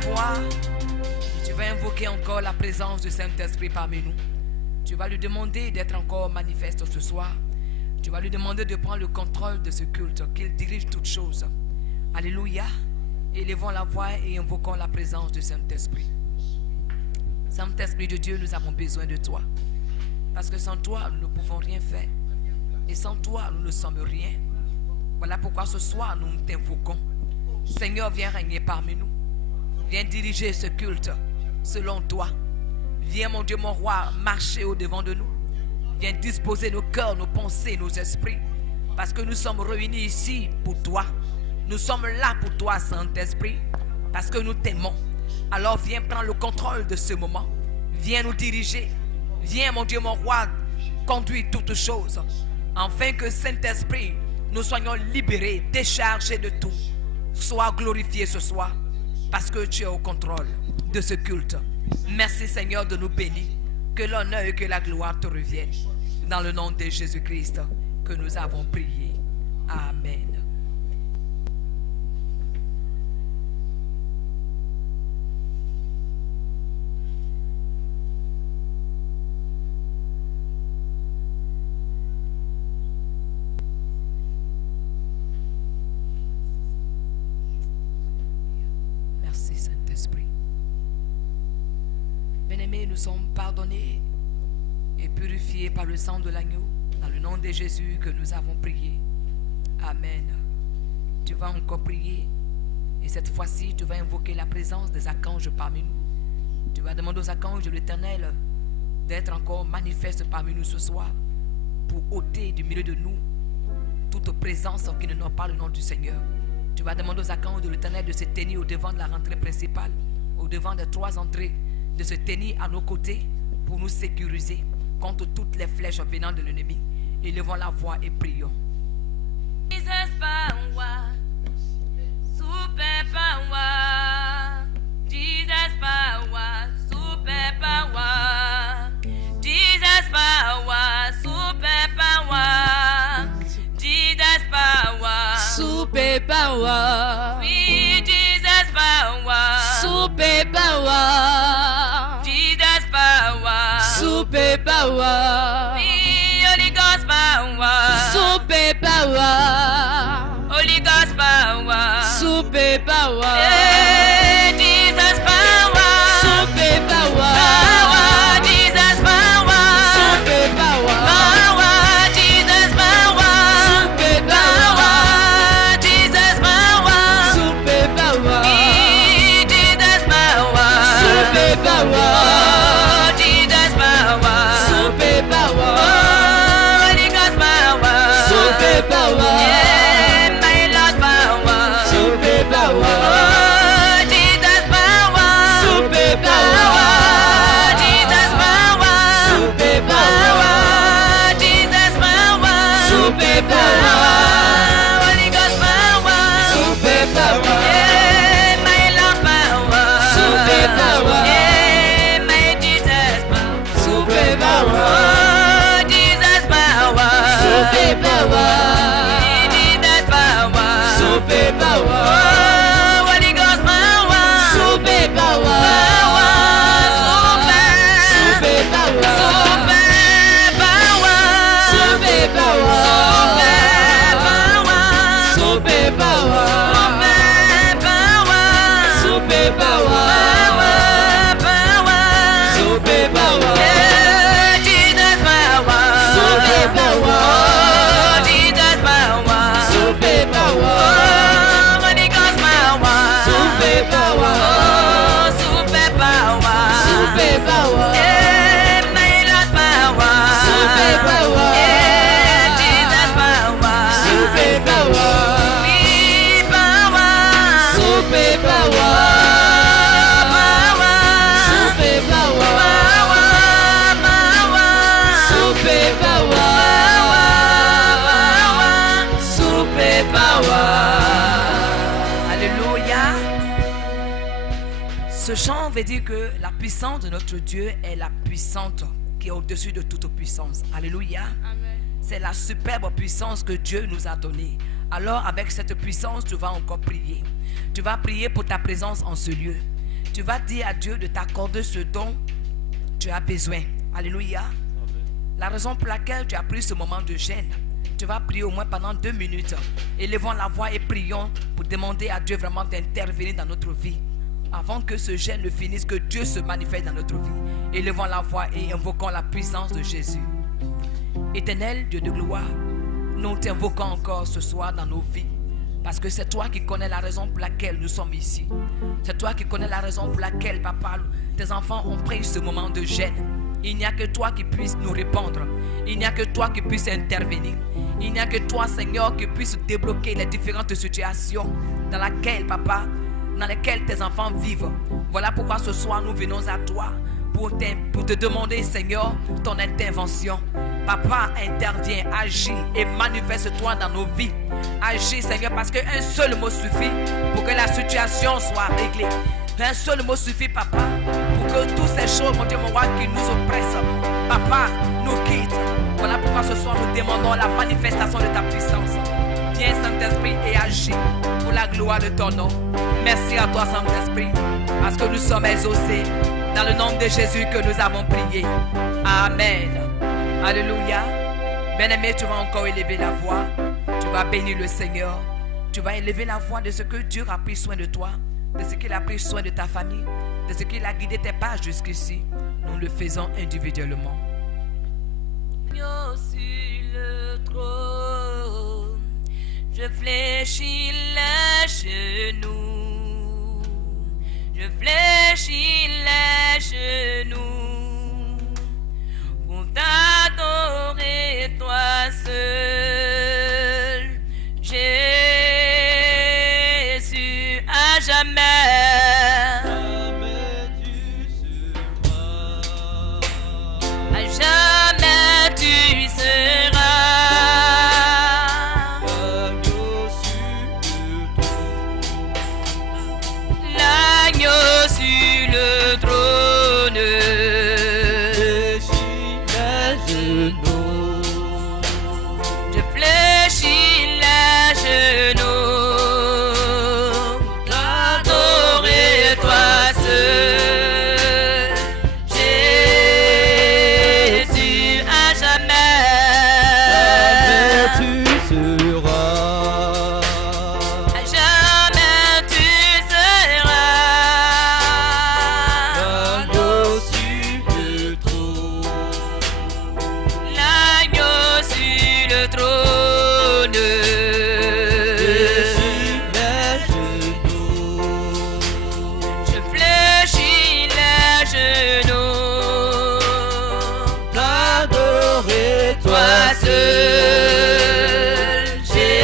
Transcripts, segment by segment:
la voix. Et tu vas invoquer encore la présence du Saint-Esprit parmi nous. Tu vas lui demander d'être encore manifeste ce soir. Tu vas lui demander de prendre le contrôle de ce culte, qu'il dirige toutes choses. Alléluia. Élevons la voix et invoquons la présence du Saint-Esprit. Saint-Esprit de Dieu, nous avons besoin de toi. Parce que sans toi, nous ne pouvons rien faire. Et sans toi, nous ne sommes rien. Voilà pourquoi ce soir, nous t'invoquons. Seigneur, viens régner parmi nous. Viens diriger ce culte selon toi. Viens, mon Dieu, mon roi, marcher au-devant de nous. Viens disposer nos cœurs, nos pensées, nos esprits. Parce que nous sommes réunis ici pour toi. Nous sommes là pour toi, Saint-Esprit. Parce que nous t'aimons. Alors viens prendre le contrôle de ce moment. Viens nous diriger. Viens, mon Dieu, mon roi, conduire toutes choses. Afin que Saint-Esprit, nous soyons libérés, déchargés de tout. Sois glorifié ce soir. Parce que tu es au contrôle de ce culte. Merci, Seigneur, de nous bénir. Que l'honneur et que la gloire te reviennent. Dans le nom de Jésus-Christ que nous avons prié. Amen. Merci, Saint-Esprit. Bien-aimés, nous sommes pardonnés et purifiés par le sang de l'agneau. Dans le nom de Jésus que nous avons prié. Amen. Tu vas encore prier. Et cette fois-ci, tu vas invoquer la présence des archanges parmi nous. Tu vas demander aux archanges de l'Éternel d'être encore manifestes parmi nous ce soir. Pour ôter du milieu de nous toute présence qui ne n'honore pas le nom du Seigneur. Tu vas demander aux archanges de l'Éternel de se tenir au devant de la rentrée principale. Au devant des 3 entrées. De se tenir à nos côtés pour nous sécuriser contre toutes les flèches venant de l'ennemi. Élevons la voix et prions. Jesus power, super power. Jesus power, super power. Jesus power, super power. Jesus power, super power. oui, Jesus power, Super power. Jesus power, Super power. oui, Holy Ghost power, Super power. Holy Ghost power, Super power. yeah, Jesus power, Super power. power, Jesus power, Super power. power, Jesus power, Super power, Jesus power, Super power. oui, Jesus power, Super power. oh, Jesus power, Super power. oh, Holy Ghost power, Super power. yeah, my Lord power, Super power. oh, Jesus power, Super power, power. Jesus power, Super power. power, Jesus power, Super power. Holy Ghost power, Super power. yeah, my Lord power, Super power. yeah, my Jesus power, Super power. oh, Jesus power, Super power. Jesus power, Super power. oh, Holy Ghost power, Super power. super, Super power. super power, Super power. super power, Super power. Super power. yeah, Jesus power, Super power. oh, Jesus power, Super power. oh, Holy Ghost power, Super power. oh, super power, Super power. yeah, my Lord power, Super power. yeah, Jesus power, Super power. we power, Super power. Super power. Super power. Super power. Alléluia. Ce chant veut dire que la puissance de notre Dieu est la puissante qui est au-dessus de toute puissance. Alléluia. C'est la superbe puissance que Dieu nous a donnée. Alors avec cette puissance, tu vas encore prier. Tu vas prier pour ta présence en ce lieu. tu vas dire à Dieu de t'accorder ce dont tu as besoin. Alléluia. La raison pour laquelle tu as pris ce moment de gêne, tu vas prier au moins pendant 2 minutes. Élevons la voix et prions pour demander à Dieu vraiment d'intervenir dans notre vie. Avant que ce gêne ne finisse, que Dieu se manifeste dans notre vie. Élevons la voix et invoquons la puissance de Jésus. Éternel Dieu de gloire, nous t'invoquons encore ce soir dans nos vies. Parce que c'est toi qui connais la raison pour laquelle nous sommes ici. C'est toi qui connais la raison pour laquelle, papa, tes enfants ont pris ce moment de gêne. Il n'y a que toi qui puisses nous répondre. Il n'y a que toi qui puisses intervenir. Il n'y a que toi, Seigneur, qui puisses débloquer les différentes situations dans lesquelles, papa, dans lesquelles tes enfants vivent. Voilà pourquoi ce soir nous venons à toi pour te demander, Seigneur, ton intervention. Papa, intervient, agis et manifeste-toi dans nos vies. Agis, Seigneur, parce qu'un seul mot suffit pour que la situation soit réglée. Un seul mot suffit, papa, pour que toutes ces choses, mon Dieu, mon roi, qui nous oppressent, papa, nous quittent. Voilà pourquoi ce soir nous demandons la manifestation de ta puissance. Viens, Saint-Esprit, et agis pour la gloire de ton nom. Merci à toi, Saint-Esprit, parce que nous sommes exaucés dans le nom de Jésus que nous avons prié. Amen. Alléluia. Bien-aimé, tu vas encore élever la voix. Tu vas bénir le Seigneur. Tu vas élever la voix de ce que Dieu a pris soin de toi, de ce qu'il a pris soin de ta famille, de ce qu'il a guidé tes pas jusqu'ici. Nous le faisons individuellement. Sur le trône, je fléchis les genoux, je fléchis les genoux pour t'adorer toi seul, Jésus à jamais. Jamais tu seras l'agneau sur le trône. Je fléchis les genoux, t'adorer toi seul, Jésus à jamais. À jamais tu seras l'agneau sur le trône. Je fléchis les genoux, T'adorer toi seul, Jésus.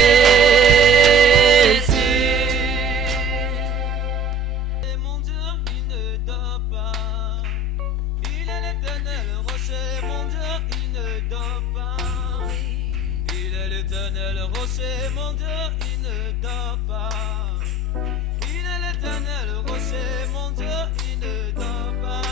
Et mon Dieu, il ne dort pas. Il est l'éternel rocher, mon Dieu, il ne dort pas. Il est l'éternel rocher, mon Dieu, il ne dort pas. Il est l'éternel rocher, mon Dieu, il ne dort pas.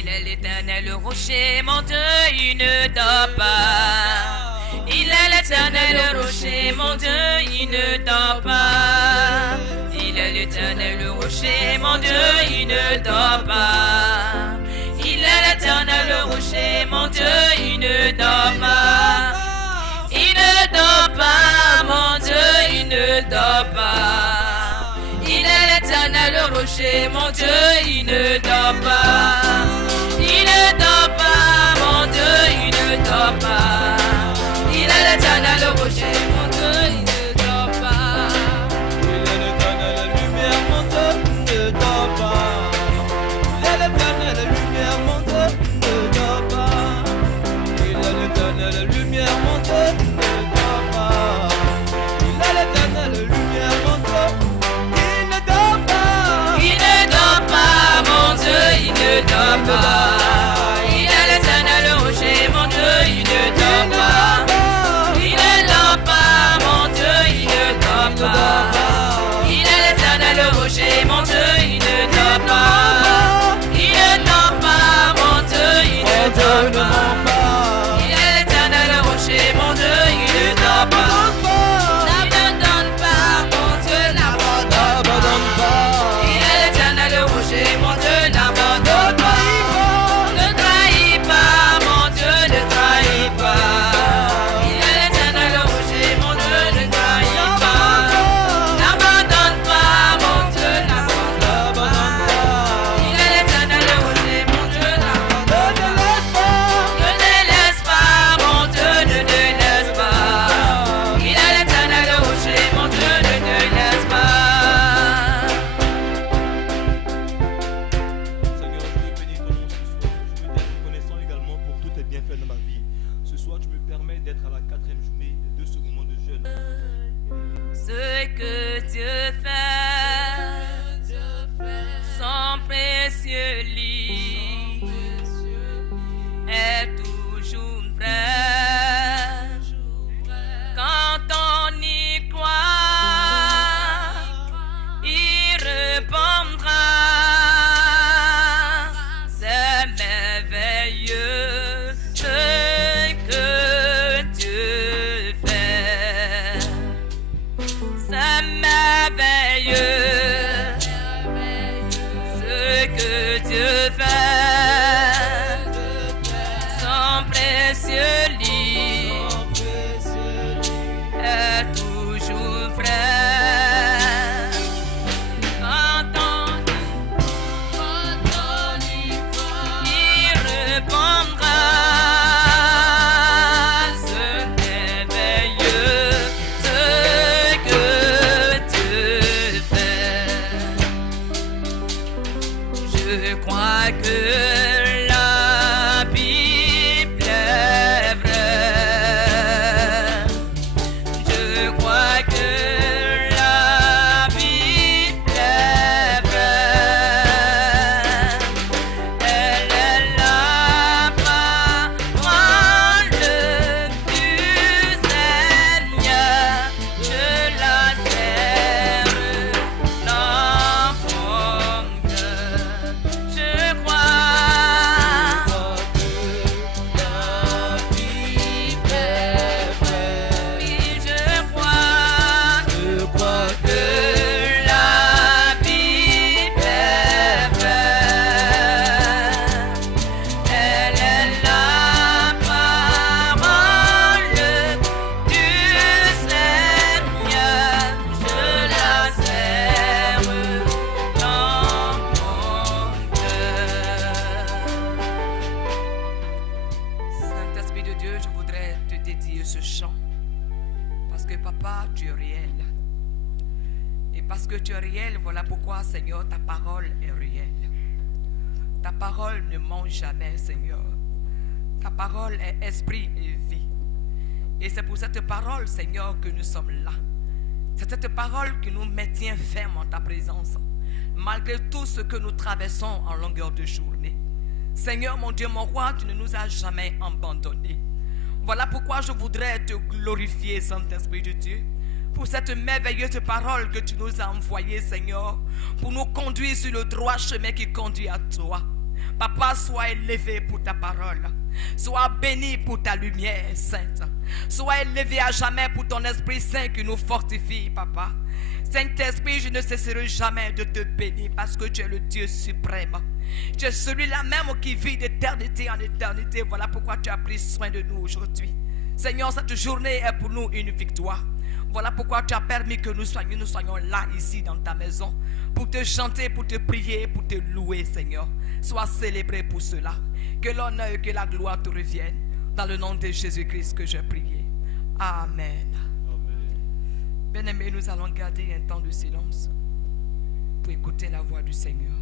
Il est l'éternel rocher, mon Dieu, il ne dort pas. Il est l'éternel rocher, mon Dieu, il ne dort pas. Il est l'éternel rocher, mon Dieu, il ne dort pas. Il est l'éternel rocher, mon Dieu, il ne dort pas. Il ne dort pas, mon Dieu, il ne dort pas. Il est l'éternel rocher, mon Dieu, il ne dort pas. Il ne dort pas, mon Dieu, il ne dort pas. Il est l'éternel rocher, mon Dieu, il ne dort pas. Il est l'éternel lumière, mon Dieu, il ne dort pas. Il est l'éternel lumière, mon Dieu, il ne dort pas. Il est l'éternel lumière, mon Dieu, il ne dort pas. Il est l'éternel lumière, mon Dieu, il ne dort pas. Il ne dort pas, mon Dieu, il ne dort pas. Il est l'éternel rocher, mon Dieu, il ne dort pas. Il ne dort pas, mon Dieu, il ne dort pas. Il est l'éternel rocher, mon Dieu, il ne dort pas. Il ne dort pas, mon Dieu, il ne dort pas. Il est l'éternel rocher, mon Dieu, il ne dort pas. N'abandonne pas, mon Dieu, n'abandonne pas. Il est l'éternel lit est toujours vrai. Quand on y croit, il répondra. C'est merveilleux ce que Dieu fait. C'est merveilleux ce que Dieu fait. Son précieux lit est toujours vrai. Quand on y croit, il répondra. C'est merveilleux ce que Dieu fait. Je crois que la Bible est vraie. Je crois que la Bible est vraie. Elle est la parole du Seigneur. Je la serre dans mon cœur. Je crois que la Bible est vraie. Oui, je crois que la Bible est vraie. Elle est la parole du Seigneur. Je la serre dans mon cœur. Saint-Esprit de Dieu, je voudrais te dédier ce chant. Parce que papa, tu es réel. Et parce que tu es réel, voilà pourquoi, Seigneur, ta parole est réelle. Ta parole ne ment jamais, Seigneur. Ta parole est esprit et vie. Et c'est pour cette parole, Seigneur, que nous sommes là. C'est cette parole qui nous maintient fermes en ta présence, malgré tout ce que nous traversons en longueur de journée. Seigneur, mon Dieu, mon roi, tu ne nous as jamais abandonnés. Voilà pourquoi je voudrais te glorifier, Saint-Esprit de Dieu, pour cette merveilleuse parole que tu nous as envoyée, Seigneur, pour nous conduire sur le droit chemin qui conduit à toi. Papa, sois élevé pour ta parole. Sois béni pour ta lumière sainte. Sois élevé à jamais pour ton Esprit Saint qui nous fortifie, Papa. Saint-Esprit, je ne cesserai jamais de te bénir parce que tu es le Dieu suprême. Tu es celui-là même qui vit d'éternité en éternité. Voilà pourquoi tu as pris soin de nous aujourd'hui. Seigneur, cette journée est pour nous une victoire. Voilà pourquoi tu as permis que nous soyons là, ici, dans ta maison, pour te chanter, pour te prier, pour te louer, Seigneur. Sois célébré pour cela. Que l'honneur et que la gloire te reviennent. Dans le nom de Jésus-Christ que j'ai prié. Amen. Bien-aimés, nous allons garder un temps de silence pour écouter la voix du Seigneur.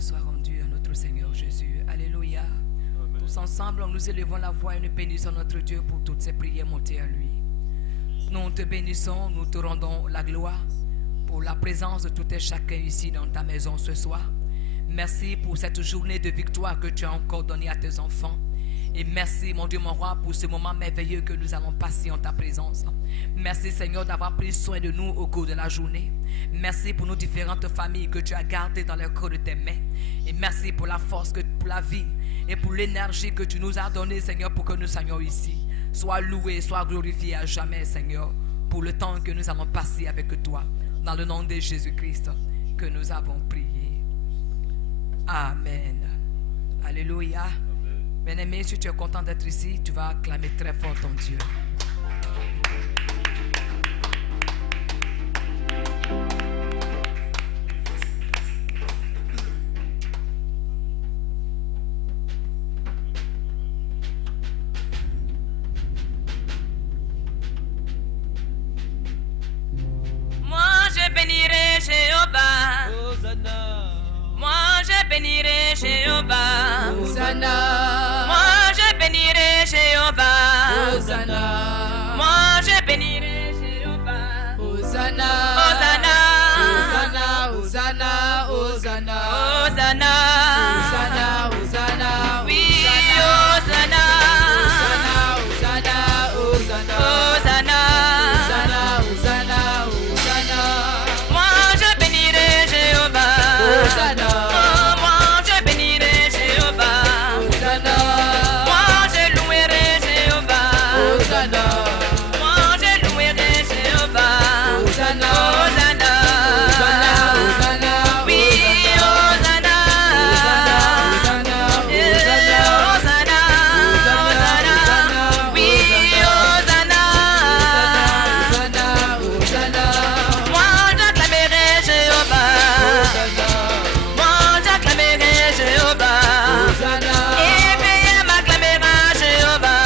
Soit rendu à notre Seigneur Jésus. Alléluia. Amen. Tous ensemble, nous élevons la voix et nous bénissons notre Dieu pour toutes ces prières montées à lui. Nous te bénissons, nous te rendons la gloire pour la présence de tout et chacun ici dans ta maison ce soir. Merci pour cette journée de victoire que tu as encore donnée à tes enfants. Et merci, mon Dieu, mon roi, pour ce moment merveilleux que nous allons passer en ta présence. Merci, Seigneur, d'avoir pris soin de nous au cours de la journée. Merci pour nos différentes familles que tu as gardées dans le creux de tes mains. Et merci pour la force, pour la vie et pour l'énergie que tu nous as donnée, Seigneur, pour que nous soyons ici. Sois loué, sois glorifié à jamais, Seigneur, pour le temps que nous allons passer avec toi. Dans le nom de Jésus-Christ que nous avons prié. Amen. Alléluia. Bien-aimé, si tu es content d'être ici, tu vas acclamer très fort ton Dieu. bénirai Jéhovah. Hosanna. Moi je bénirai Jéhovah. Hosanna. Moi je bénirai Jéhovah. Hosanna. Hosanna. Hosanna. Hosanna. Hosanna. Hosanna. Hosanna. Oui, Hosanna. Hosanna. Hosanna. Hosanna. Hosanna. Hosanna. Hosanna. Moi je bénirai Jéhovah. Hosanna. Oh, moi je bénirai Jéhovah. Hosanna. Moi je louerai Jéhovah. Hosanna. Moi je louerai Jéhovah. Hosanna. Hosanna. Hosanna. Oui, Hosanna. Yeah, Hosanna. Hosanna. Oui, Hosanna. Moi j'acclamerai Jéhovah. Moi j'acclamerai Jéhovah. Et bien m'acclamera Jéhovah.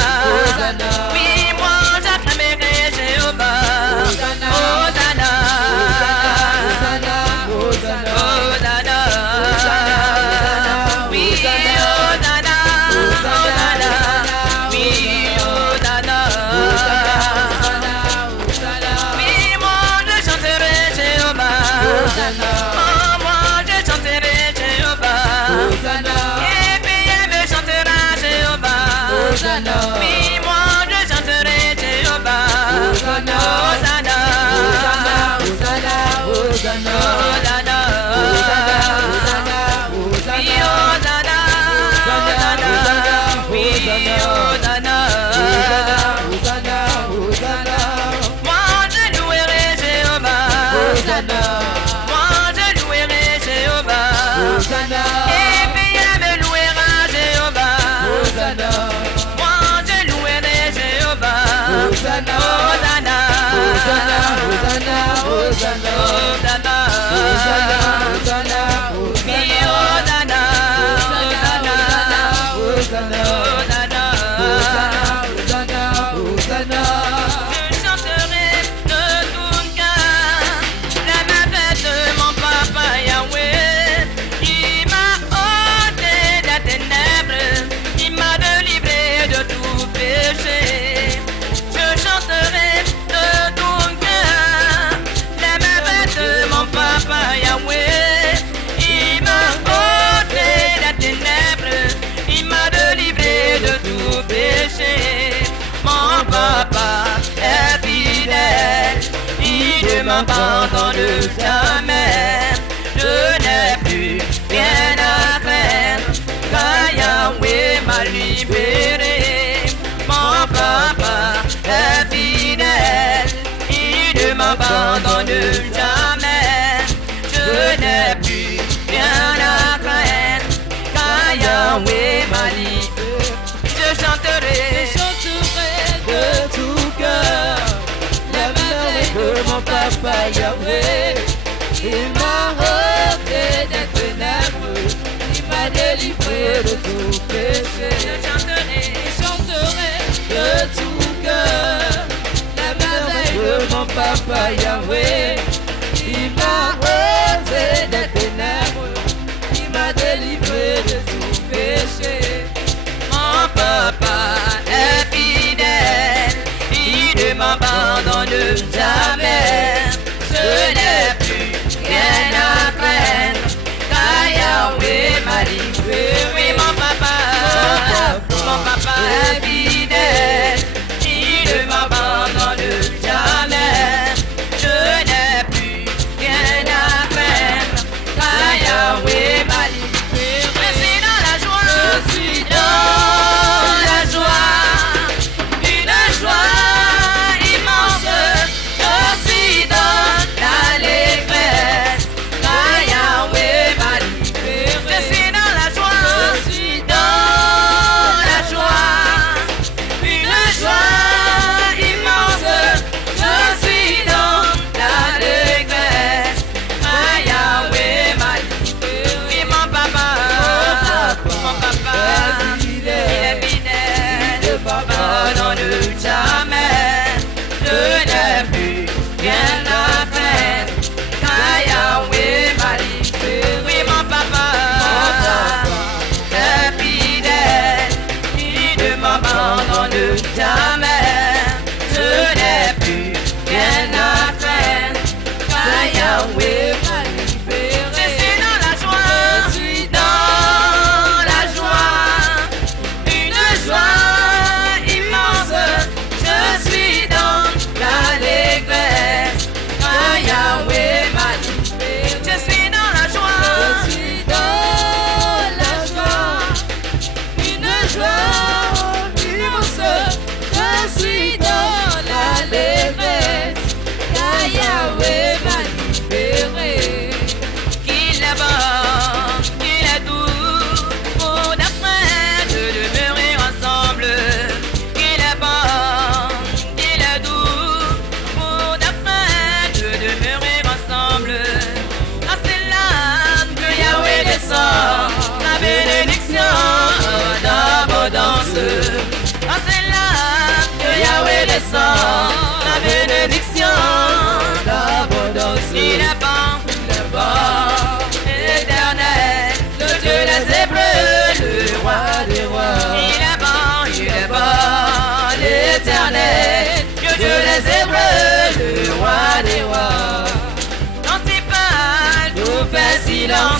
Oui, moi j'acclamerai Jéhovah. Hosanna. Hosanna. Oui, Hosanna. Hosanna. Oui, Hosanna. Oui, moi je chanterai Jéhovah. Oh, moi je chanterai Jéhovah. Et bien me chantera Jéhovah. Oui, moi je chanterai Jéhovah. Hosanna. Hosanna. Oui, Hosanna. Oui, Hosanna. Moi je louerai Jéhovah. Moi je louerai Jéhovah. Et bien me louera Jéhovah. Moi je louerai Jéhovah. Hosanna. Hosanna. Oui, Hosanna. Je chanterai de tout cœur la merveille de mon papa Yahweh. Il m'a ôté des ténèbres, il m'a délivré de tout péché. Je chanterai de tout cœur la merveille de mon papa Yahweh. Il m'a ôté des ténèbres, il m'a délivré de tout péché. Mon papa est fidèle, il ne m'abandonne jamais. Je n'ai plus rien à craindre, car Yahweh m'a libéré. Mon papa est fidèle, il ne m'abandonne jamais. Je n'ai plus rien à craindre, car Yahweh m'a libéré. Je chanterai De tout cœur, la merveille de mon papa Yahweh. Il m'a ôté des ténèbres, il m'a délivré de tout péché. Je chanterai De tout cœur, la merveille de mon papa Yahweh. Il m'a ôté des ténèbres, il m'a délivré de tout péché. Mon papa est fidèle, il ne m'abandonne jamais. Je n'ai plus rien à craindre, car Yahweh m'a livré. Oui, mon papa est fidèle, il ne m'abandonne jamais. Je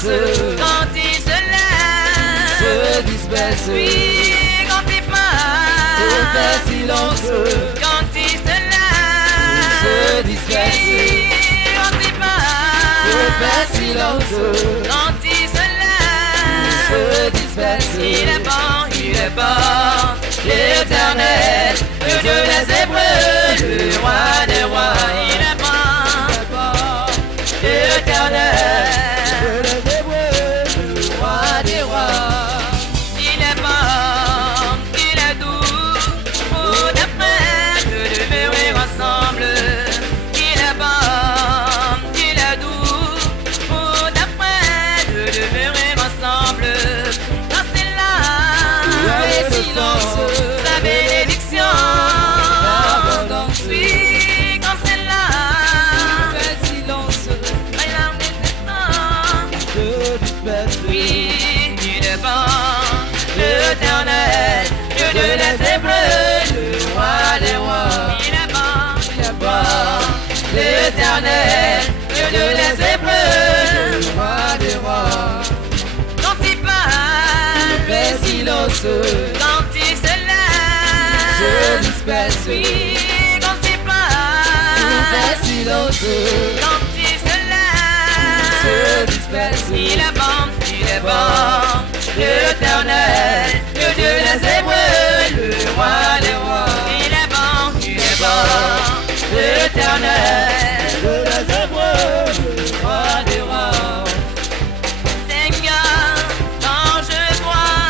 quand il se lève, se disperse. oui, quand il parle, Se fait silence, quand il se lève, se disperse. oui, quand il Se parle, fait silence, quand il se lève, se disperse. il est bon, l'Éternel, le Dieu des Hébreux, le roi des rois, il est bon, l'Éternel, Le Hébreux, le roi des rois. il est bon, il est doux, pour des frères de demeurer ensemble. Il est bon, il est doux, pour des frères de demeurer ensemble. Quand c'est là, Le silence, sa bénédiction, l'abondance. oui, quand c'est là, Fait silence, ma larme est temps. se disperse. Oui, il est bon, l'Éternel, Dieu de les Hébreux, le roi des rois. Il est bon, l'Éternel, Dieu de les Hébreux, Le roi des rois. quand il parle, Fait silence, quand il se se lève, disperse. oui, quand il Fait parle, silence, quand il se se lève, disperse. il est bon, l'Éternel, le Dieu des Hébreux, le roi des rois. Il est bon, l'Éternel, Le Hébreux, le roi des rois. Seigneur, quand je vois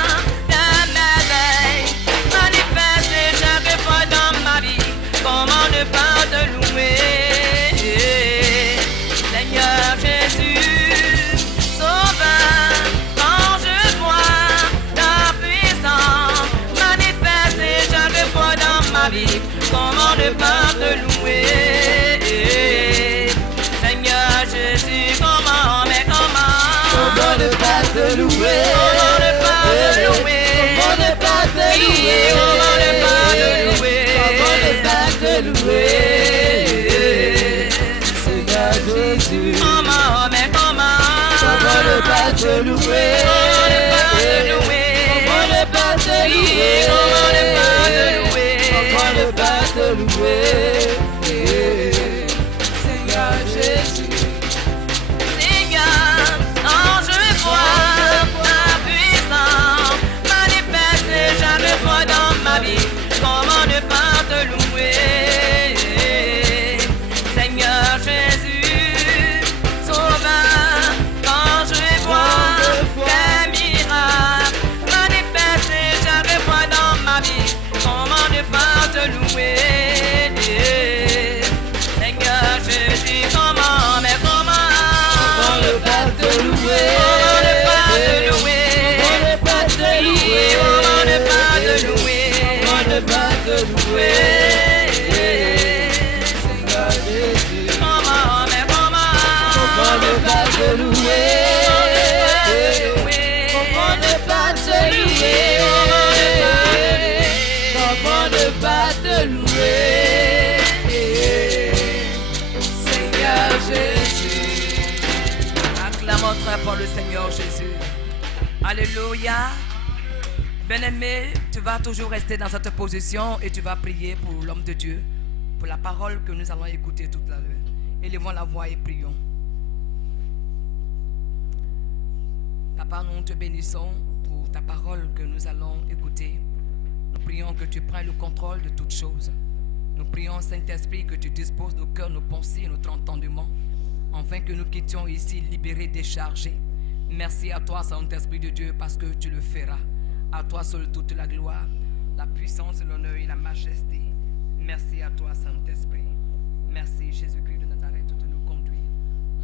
ta merveille manifester chaque fois dans ma vie, comment ne pas te louer? Seigneur Jésus, sauveur, quand je vois ta puissance manifester chaque fois dans ma vie, comment ne pas te louer? Seigneur Jésus, comment, mais comment? Comment ne pas te louer? Comment ne pas te louer? Comment ne pas te louer? Comment ne pas te louer? Comment ne pas te louer? Seigneur Jésus, Comment, mais comment? comment ne pas te louer? Comment ne pas te louer? Comment ne pas te louer? Comment ne pas te louer? Comment ne pas te louer? Seigneur Jésus, Seigneur, quand je vois ta puissance manifester chaque fois dans ma vie, comment ne pas te louer? Seigneur Jésus, sauveur, quand je vois tes miracles manifester chaque fois dans ma vie, comment ne pas te louer? Seigneur Jésus, comment, mais comment? comment ne pas te louer? Comment ne pas te louer? Comment ne pas te louer? Comment ne pas te louer? Comment ne pas te louer? Seigneur Jésus, Comment, mais comment? comment ne pas te louer? Comment ne pas te louer? Comment ne pas te louer? Seigneur Jésus, Acclamons très fort le Seigneur Jésus. Alléluia. Bien-aimé, tu vas toujours rester dans cette position et tu vas prier pour l'homme de Dieu, pour la parole que nous allons écouter toute la nuit. Élevons la voix et prions. Papa, nous te bénissons pour ta parole que nous allons écouter. Nous prions que tu prennes le contrôle de toutes choses. Nous prions, Saint-Esprit, que tu disposes nos cœurs, nos pensées et notre entendement, afin que nous quittions ici libérés, déchargés. Merci à toi, Saint-Esprit de Dieu, parce que tu le feras. À toi seul toute la gloire, la puissance, l'honneur et la majesté. Merci à toi, Saint-Esprit. Merci, Jésus-Christ de Nazareth, de nous conduire.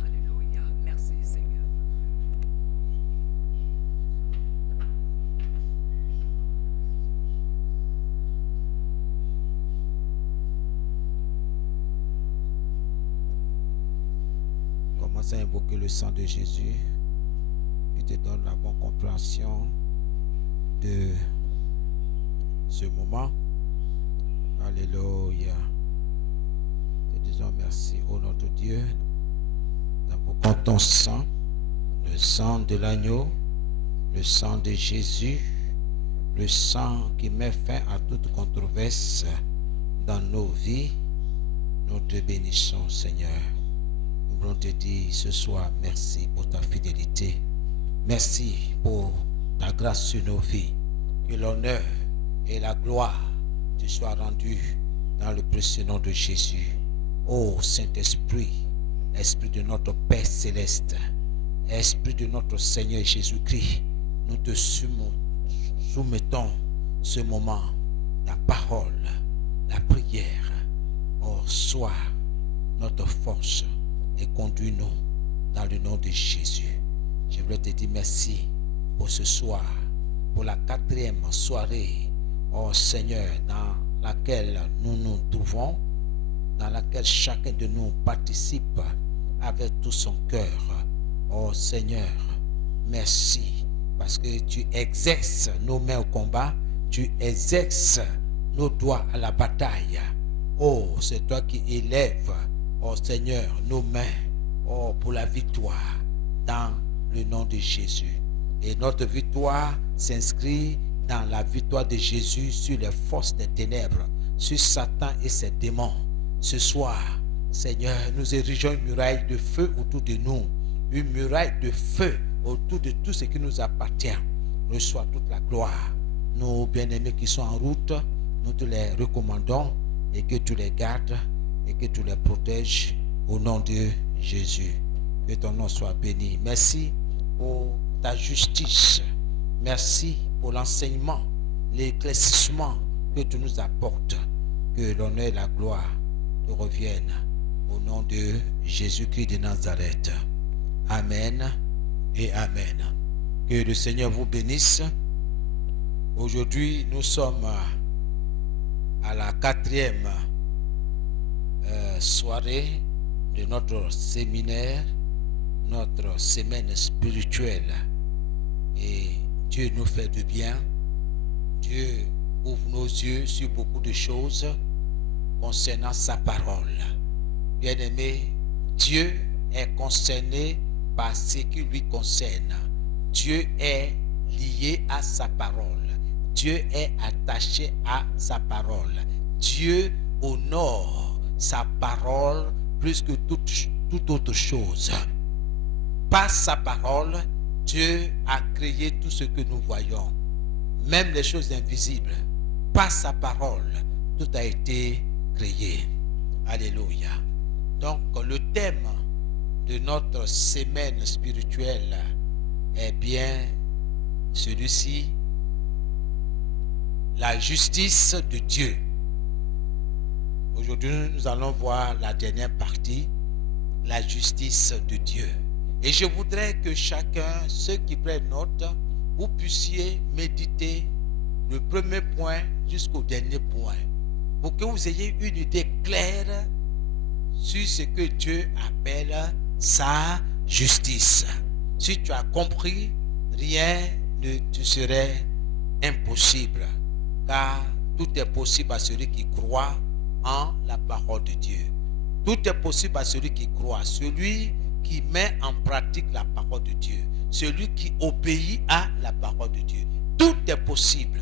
Alléluia. Merci, Seigneur. Commence à invoquer le sang de Jésus qui te donne la bonne compréhension de ce moment. Alléluia. Te disons merci au nom de Dieu. Nous invoquons ton sang. Le sang de l'agneau, le sang de Jésus, le sang qui met fin à toute controverse dans nos vies. Nous te bénissons, Seigneur. Nous voulons te dire ce soir merci pour ta fidélité. Merci pour ta grâce sur nos vies. Que l'honneur et la gloire te soient rendus dans le précieux nom de Jésus. Ô Saint-Esprit, Esprit de notre Père céleste, Esprit de notre Seigneur Jésus-Christ, nous te soumettons ce moment, la parole, la prière. Oh, sois notre force et conduis-nous dans le nom de Jésus. Je voulais te dire merci pour ce soir, pour la 4e soirée, oh Seigneur, dans laquelle nous nous trouvons, dans laquelle chacun de nous participe avec tout son cœur. Oh Seigneur, merci parce que tu exerces nos mains au combat, tu exerces nos doigts à la bataille. Oh, c'est toi qui élèves, oh Seigneur, nos mains, oh, pour la victoire dans le nom de Jésus. Et notre victoire s'inscrit dans la victoire de Jésus sur les forces des ténèbres, sur Satan et ses démons. Ce soir, Seigneur, nous érigeons une muraille de feu autour de nous, une muraille de feu autour de tout ce qui nous appartient. Reçois toute la gloire. Nos bien-aimés qui sont en route, nous te les recommandons et que tu les gardes et que tu les protèges au nom de Jésus. Que ton nom soit béni. Merci pour ta justice. Merci pour l'enseignement, l'éclaircissement que tu nous apportes. Que l'honneur et la gloire te reviennent au nom de Jésus-Christ de Nazareth. Amen et amen. Que le Seigneur vous bénisse. Aujourd'hui, nous sommes à la 4e soirée de notre séminaire, notre semaine spirituelle. Et Dieu nous fait du bien. Dieu ouvre nos yeux sur beaucoup de choses concernant sa parole. Bien-aimé, Dieu est concerné par ce qui lui concerne. Dieu est lié à sa parole. Dieu est attaché à sa parole. Dieu honore sa parole plus que toute autre chose. Par sa parole, Dieu a créé tout ce que nous voyons, même les choses invisibles. Par sa parole, tout a été créé. Alléluia. Donc, le thème de notre semaine spirituelle est bien celui-ci: la justice de Dieu. Aujourd'hui, nous allons voir la dernière partie, la justice de Dieu. Et je voudrais que chacun, ceux qui prennent note, vous puissiez méditer le premier point jusqu'au dernier point, pour que vous ayez une idée claire sur ce que Dieu appelle sa justice. Si tu as compris, rien ne te serait impossible, car tout est possible à celui qui croit en la parole de Dieu. Tout est possible à celui qui croit, celui qui met en pratique la parole de Dieu, celui qui obéit à la parole de Dieu. Tout est possible.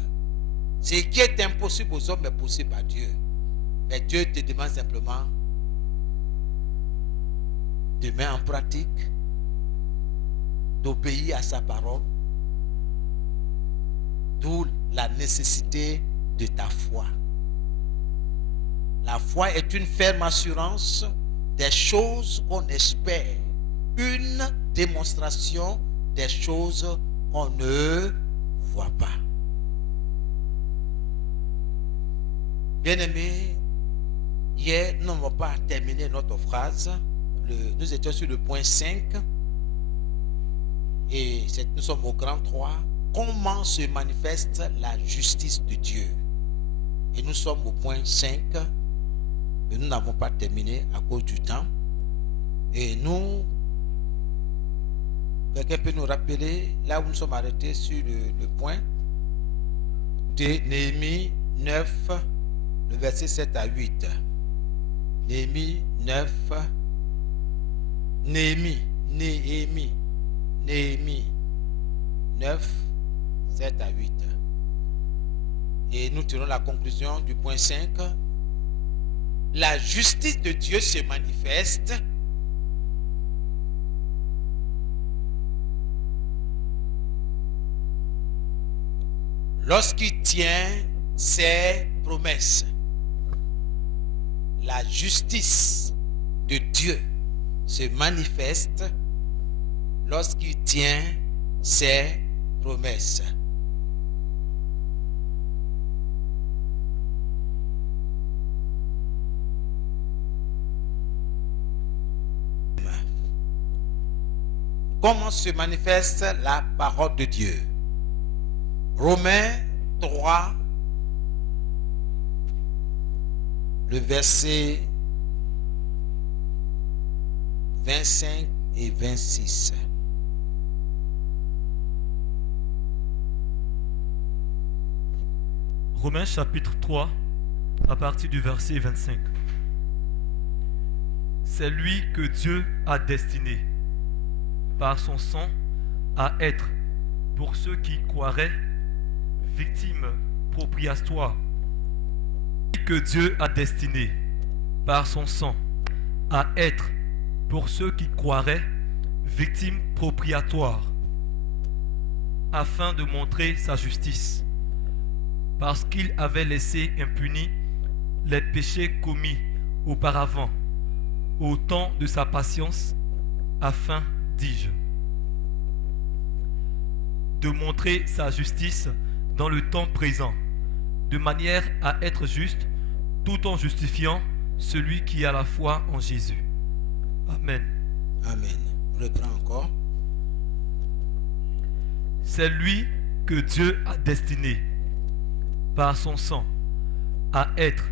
Ce qui est impossible aux hommes est possible à Dieu. Mais Dieu te demande simplement de mettre en pratique, d'obéir à sa parole, d'où la nécessité de ta foi. La foi est une ferme assurance des choses qu'on espère, une démonstration des choses qu'on ne voit pas. Bien-aimés, hier, nous n'avons pas terminé notre phrase. Nous étions sur le point 5 et nous sommes au grand 3. Comment se manifeste la justice de Dieu? Et nous sommes au point 5 et nous n'avons pas terminé à cause du temps. Et quelqu'un peut nous rappeler là où nous sommes arrêtés sur le point de Néhémie 9, le verset 7 à 8. Néhémie 9, Néhémie Néhémie 9, 7 à 8. Et nous tirons la conclusion du point 5. La justice de Dieu se manifeste lorsqu'il tient ses promesses. La justice de Dieu se manifeste lorsqu'il tient ses promesses. Comment se manifeste la parole de Dieu? Romains 3, le verset 25 et 26. Romains chapitre 3, à partir du verset 25. C'est lui que Dieu a destiné, par son sang, à être, pour ceux qui croiraient, victimes propriatoires. Que Dieu a destiné, par son sang, à être, pour ceux qui croiraient, victimes propriatoires, afin de montrer sa justice, parce qu'il avait laissé impunis les péchés commis auparavant, au temps de sa patience, afin, dis-je, de montrer sa justice dans le temps présent, de manière à être juste, tout en justifiant celui qui a la foi en Jésus. Amen. Amen. Reprends encore. C'est lui que Dieu a destiné, par son sang, à être.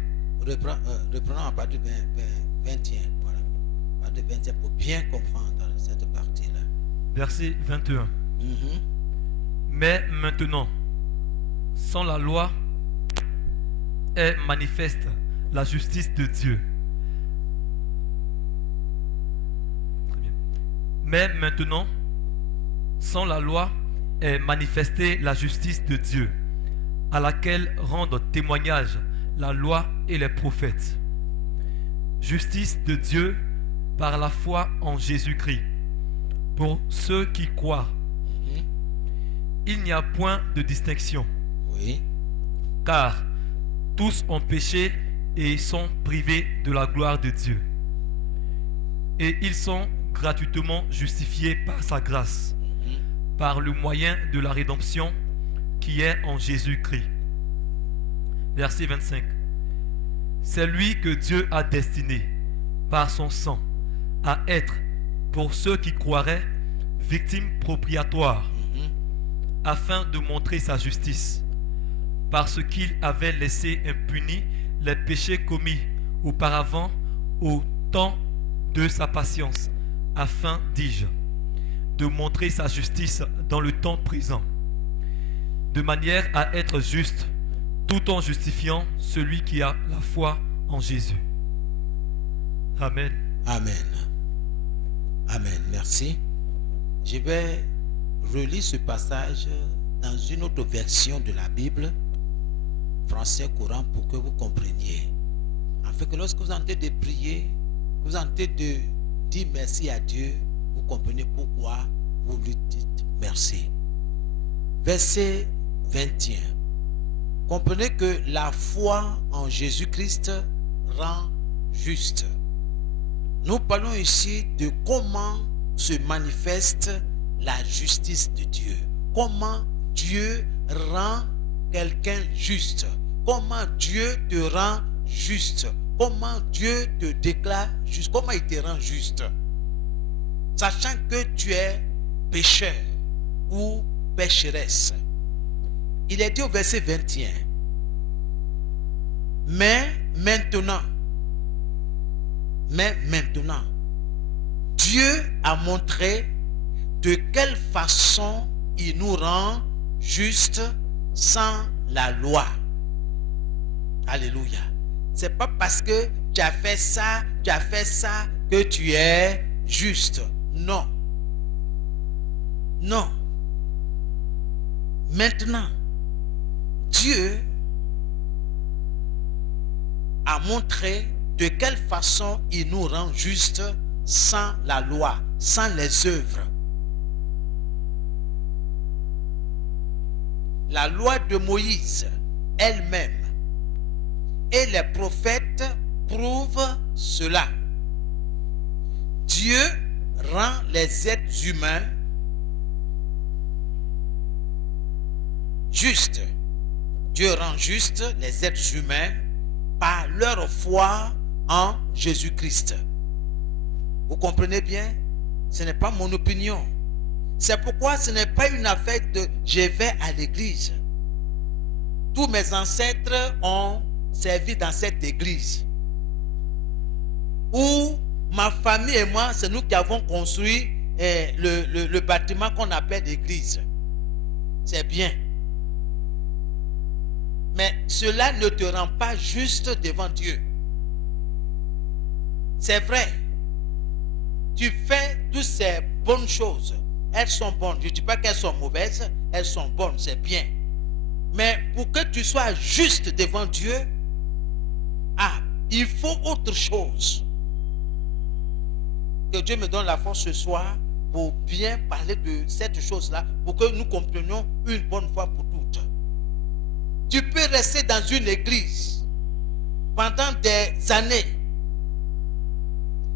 Reprenons à partir du 21. Voilà. À partir du 21 pour bien comprendre cette partie-là. Verset 21. Mais maintenant, sans la loi, est manifeste la justice de Dieu. Très bien. Mais maintenant, sans la loi, est manifestée la justice de Dieu, à laquelle rendent témoignage la loi et les prophètes. Justice de Dieu par la foi en Jésus-Christ, pour ceux qui croient. Il n'y a point de distinction. Oui. Car tous ont péché et sont privés de la gloire de Dieu. Et ils sont gratuitement justifiés par sa grâce, par le moyen de la rédemption qui est en Jésus-Christ. Verset 25. C'est lui que Dieu a destiné, par son sang, à être, pour ceux qui croiraient, victimes propriatoires, afin de montrer sa justice, parce qu'il avait laissé impunis les péchés commis auparavant au temps de sa patience, afin, dis-je, de montrer sa justice dans le temps présent, de manière à être juste, tout en justifiant celui qui a la foi en Jésus. Amen. Amen. Amen. Merci. Je vais relire ce passage dans une autre version de la Bible, français courant, pour que vous compreniez. Afin que lorsque vous êtes en train de prier, vous êtes en train de dire merci à Dieu, vous comprenez pourquoi vous lui dites merci. Verset 21. Comprenez que la foi en Jésus-Christ rend juste. Nous parlons ici de comment se manifeste la justice de Dieu. Comment Dieu rend quelqu'un juste. Comment Dieu te rend juste. Comment Dieu te déclare juste. Comment il te rend juste. Sachant que tu es pécheur ou pécheresse. Il est dit au verset 21. Mais maintenant, Dieu a montré de quelle façon il nous rend juste sans la loi. Alléluia. C'est pas parce que tu as fait ça que tu es juste. Non. Non. Maintenant, Dieu a montré de quelle façon il nous rend justes sans la loi, sans les œuvres. La loi de Moïse elle-même et les prophètes prouvent cela. Dieu rend les êtres humains justes. Dieu rend justes les êtres humains par leur foi en Jésus-Christ. Vous comprenez bien? Ce n'est pas mon opinion. C'est pourquoi ce n'est pas une affaire de je vais à l'église. Tous mes ancêtres ont servi dans cette église. Où ma famille et moi, c'est nous qui avons construit le bâtiment qu'on appelle l'église. C'est bien. Mais cela ne te rend pas juste devant Dieu. C'est vrai. Tu fais toutes ces bonnes choses. Elles sont bonnes. Je ne dis pas qu'elles sont mauvaises. Elles sont bonnes. C'est bien. Mais pour que tu sois juste devant Dieu, il faut autre chose. Que Dieu me donne la force ce soir pour bien parler de cette chose-là, pour que nous comprenions une bonne fois pour toutes. Tu peux rester dans une église pendant des années.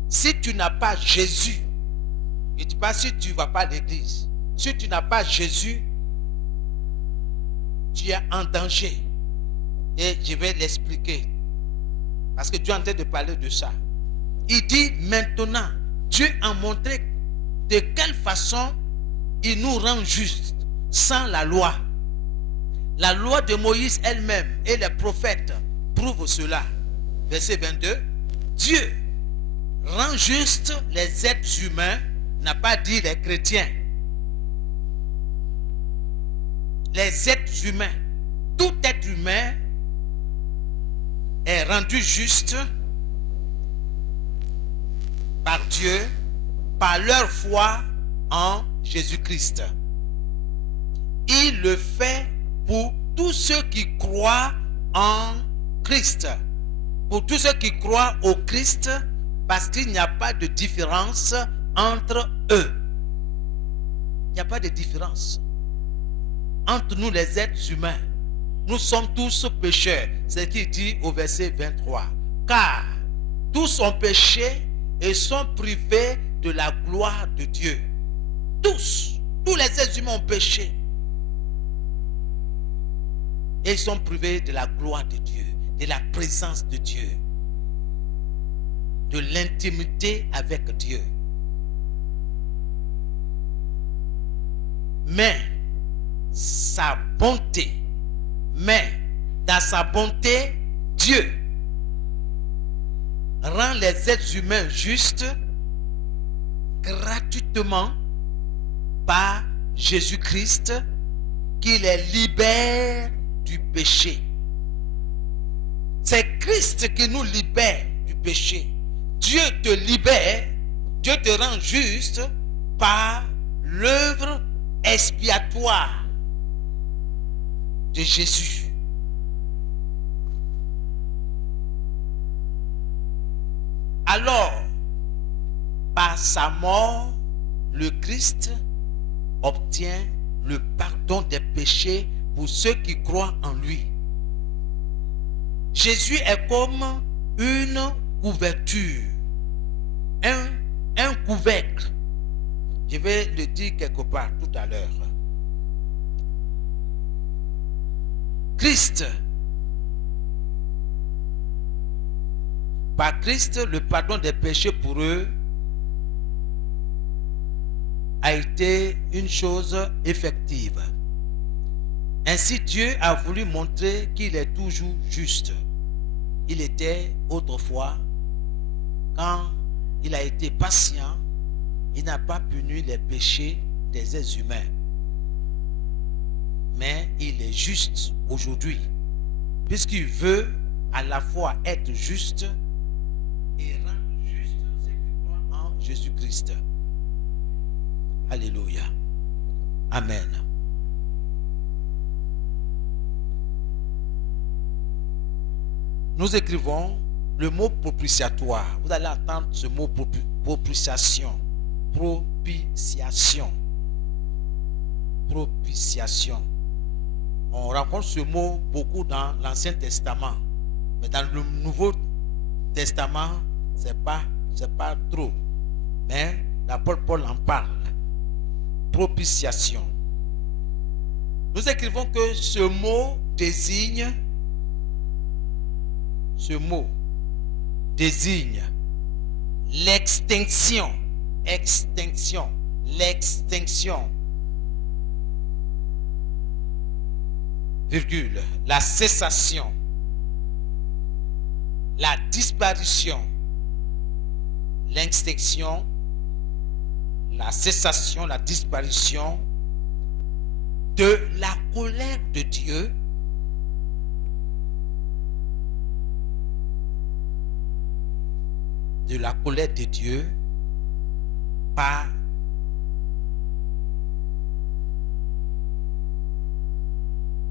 Si tu n'as pas Jésus, je ne dis pas si tu ne vas pas à l'église, si tu n'as pas Jésus, tu es en danger. Et je vais l'expliquer. Parce que Dieu est en train de parler de ça. Il dit maintenant, Dieu a montré de quelle façon il nous rend justes sans la loi. La loi de Moïse elle-même et les prophètes prouvent cela. Verset 22. Dieu rend juste les êtres humains, n'a pas dit les chrétiens. Les êtres humains, tout être humain est rendu juste par Dieu, par leur foi en Jésus-Christ. Il le fait pour tous ceux qui croient en Christ. Pour tous ceux qui croient au Christ, parce qu'il n'y a pas de différence entre eux. Il n'y a pas de différence entre nous les êtres humains. Nous sommes tous pécheurs. C'est ce qu'il dit au verset 23. Car tous ont péché et sont privés de la gloire de Dieu. Tous les êtres humains ont péché. Et ils sont privés de la gloire de Dieu, de la présence de Dieu, de l'intimité avec Dieu. Mais sa bonté, dans sa bonté, Dieu rend les êtres humains justes gratuitement par Jésus-Christ, qui les libère du péché. C'est Christ qui nous libère du péché. Dieu te libère, Dieu te rend juste par l'œuvre expiatoire de Jésus. Alors, par sa mort, le Christ obtient le pardon des péchés pour ceux qui croient en lui. Jésus est comme une couverture, un couvercle. Je vais le dire quelque part tout à l'heure. Christ, par Christ, le pardon des péchés pour eux a été une chose effective. Ainsi, Dieu a voulu montrer qu'il est toujours juste. Il était autrefois, quand il a été patient, il n'a pas puni les péchés des êtres humains. Mais il est juste aujourd'hui, puisqu'il veut à la fois être juste et rendre juste ceux qui croient en Jésus-Christ. Alléluia. Amen. Nous écrivons le mot propitiatoire. Vous allez entendre ce mot propitiation. Propitiation. Propitiation. On rencontre ce mot beaucoup dans l'Ancien Testament. Mais dans le Nouveau Testament, c'est pas trop. Mais l'apôtre Paul en parle. Propitiation. Nous écrivons que ce mot désigne l'extinction, virgule, la cessation, la disparition, l'extinction, la cessation, la disparition de la colère de Dieu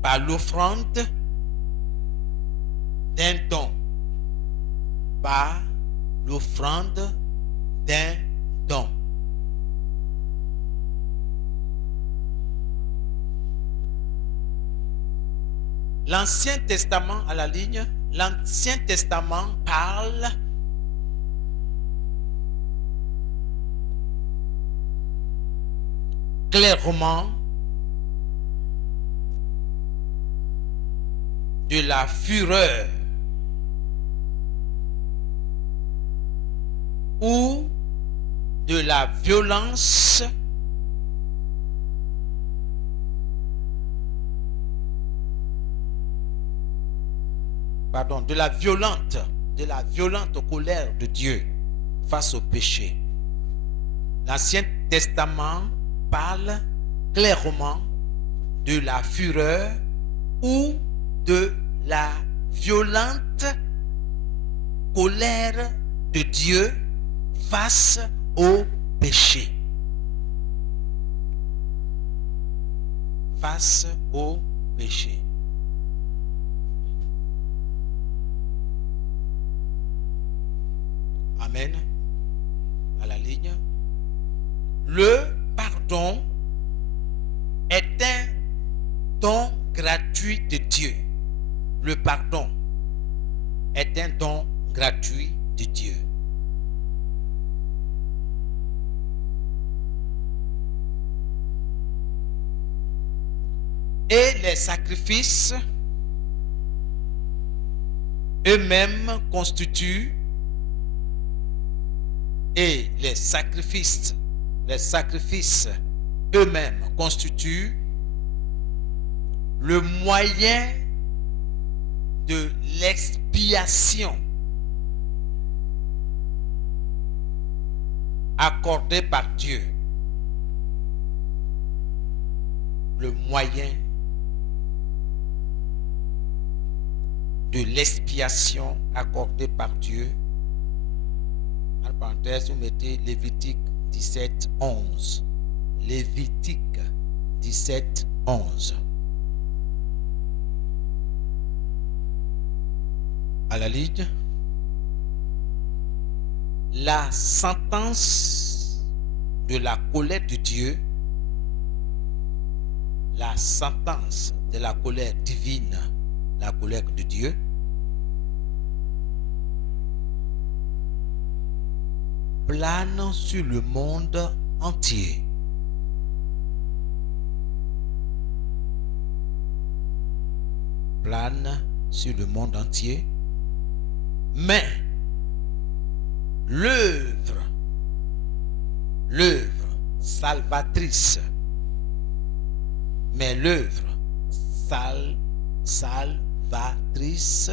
par l'offrande d'un don. Par l'offrande d'un don. L'Ancien Testament à la ligne, l'Ancien Testament parle clairement de la fureur ou de la violence de la violente colère de Dieu face au péché. L'Ancien Testament parle clairement de la fureur ou de la violente colère de Dieu face au péché. Face au péché. Amen. À la ligne. Le pardon est un don gratuit de Dieu. Le pardon est un don gratuit de Dieu. Et les sacrifices eux-mêmes constituent eux-mêmes constituent le moyen de l'expiation accordé par Dieu. Le moyen de l'expiation accordée par Dieu. En parenthèse, vous mettez Lévitique 17, 11. Lévitique 17, 11. À la ligne. La sentence de la colère de Dieu, la sentence de la colère divine, la colère de Dieu, plane sur le monde entier. Plane sur le monde entier. Mais l'œuvre salvatrice, salvatrice,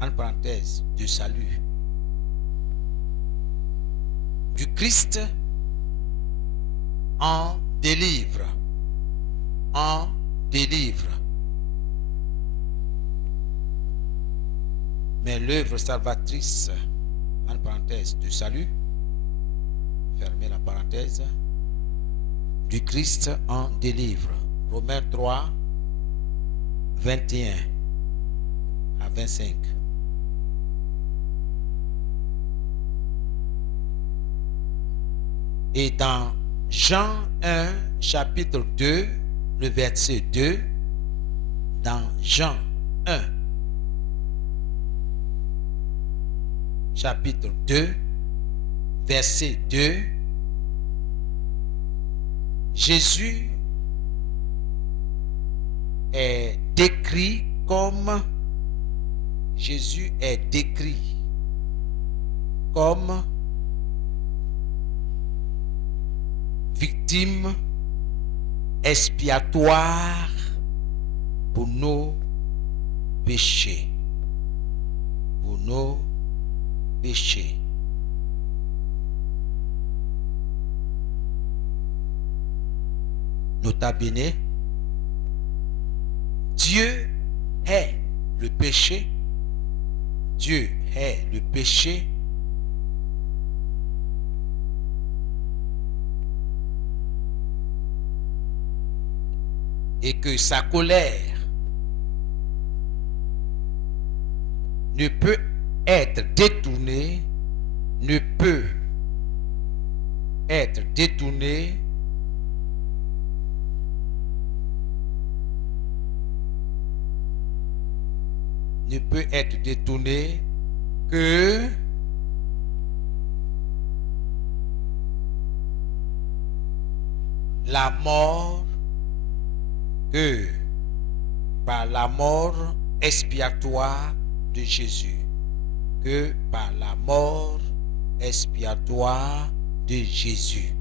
en parenthèse, de salut, du Christ en délivre. Mais l'œuvre salvatrice, en parenthèse, de salut, fermez la parenthèse, du Christ en délivre. Romains 3, 21 à 25. Et dans Jean 1, chapitre 2, le verset 2, dans Jean 1, chapitre 2, verset 2, Jésus est décrit comme victime expiatoire pour nos péchés. Pour nos péchés. Nota bene, Dieu est le péché. Dieu est le péché. Et que sa colère ne peut être détournée, ne peut être détournée que la mort, que par la mort expiatoire de Jésus, que par la mort expiatoire de Jésus.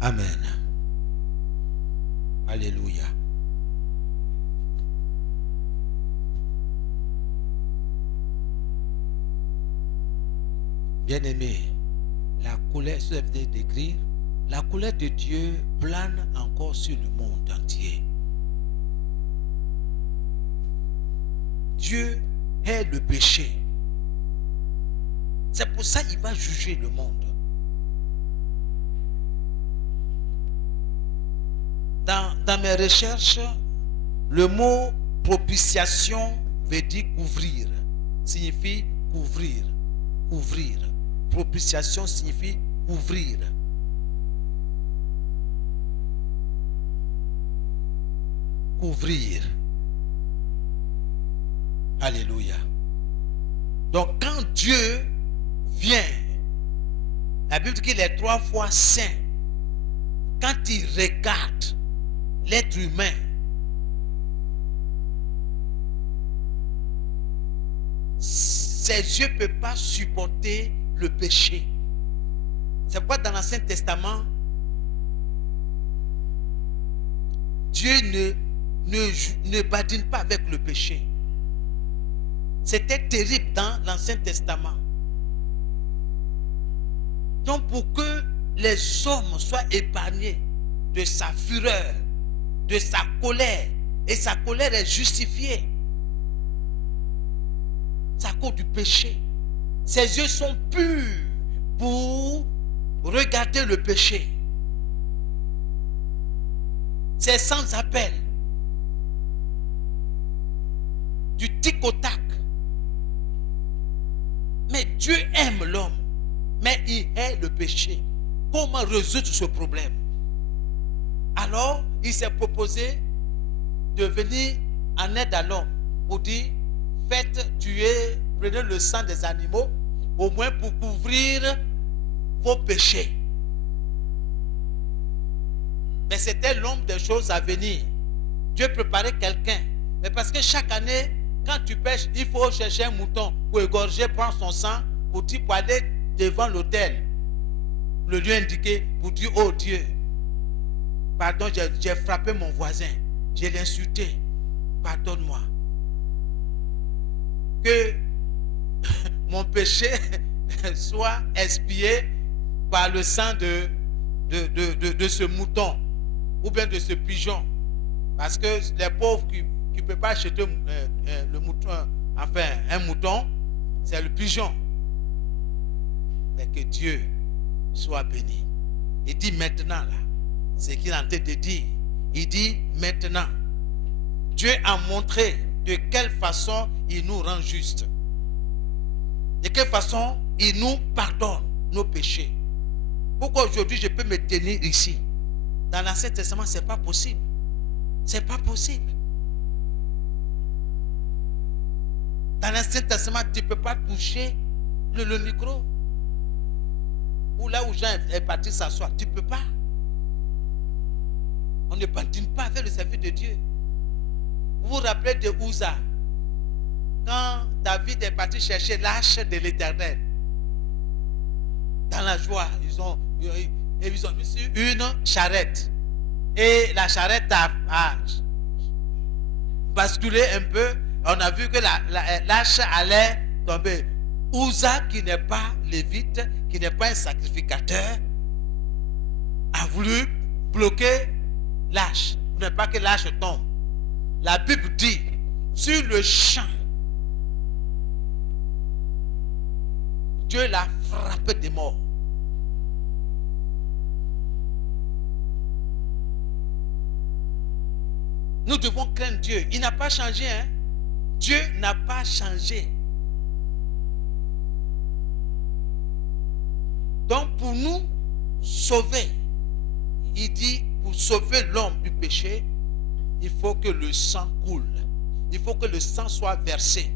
Amen. Alléluia. Bien-aimé, la colère, ce que je viens d'écrire, la colère de Dieu plane encore sur le monde entier. Dieu est le péché. C'est pour ça qu'il va juger le monde. Dans mes recherches, le mot propitiation veut dire couvrir, signifie couvrir, couvrir. Propitiation signifie couvrir. Couvrir. Alléluia. Donc quand Dieu vient, la Bible dit qu'il est 3 fois saint. Quand il regarde l'être humain, ses yeux ne peuvent pas supporter le péché. C'est pourquoi dans l'Ancien Testament, Dieu ne badine pas avec le péché. C'était terrible dans l'Ancien Testament. Donc pour que les hommes soient épargnés de sa fureur, de sa colère, et sa colère est justifiée, c'est à cause du péché. Ses yeux sont purs pour regarder le péché. C'est sans appel. Du tic au tac. Mais Dieu aime l'homme, mais il hait le péché. Comment résoudre ce problème? Alors, il s'est proposé de venir en aide à l'homme pour dire, faites tuer, prenez le sang des animaux, au moins pour couvrir vos péchés. Mais c'était l'ombre des choses à venir. Dieu préparait quelqu'un. Mais parce que chaque année, quand tu pêches, il faut chercher un mouton pour égorger, prendre son sang, pour aller devant l'autel, le lieu indiqué, pour dire, oh Dieu, pardon, j'ai frappé mon voisin, je l'ai insulté, pardonne-moi. Que mon péché soit expié par le sang de ce mouton ou bien de ce pigeon. Parce que les pauvres qui ne peut pas acheter le mouton, enfin un mouton, c'est le pigeon. Mais que Dieu soit béni. Il dit maintenant là, ce qu'il est en train de dire. Il dit maintenant, Dieu a montré de quelle façon il nous rend justes. De quelle façon il nous pardonne nos péchés. Pourquoi aujourd'hui je peux me tenir ici? Dans l'Ancien Testament, ce n'est pas possible. Ce n'est pas possible. Dans l'Ancien Testament, tu ne peux pas toucher le micro. Ou là où Jean est parti s'asseoir, tu ne peux pas. On ne badine pas avec le service de Dieu. Vous vous rappelez de Uza, quand David est parti chercher l'arche de l'Éternel. Dans la joie, ils ont mis sur une charrette. Et la charrette a basculé un peu. On a vu que l'arche allait tomber. Uza, qui n'est pas lévite, qui n'est pas un sacrificateur, a voulu bloquer l'arche. Il ne veut pas que l'arche tombe. La Bible dit, sur le champ, Dieu l'a frappé de mort. Nous devons craindre Dieu. Il n'a pas changé. Hein? Dieu n'a pas changé. Donc pour nous sauver, il dit, pour sauver l'homme du péché, il faut que le sang coule. Il faut que le sang soit versé.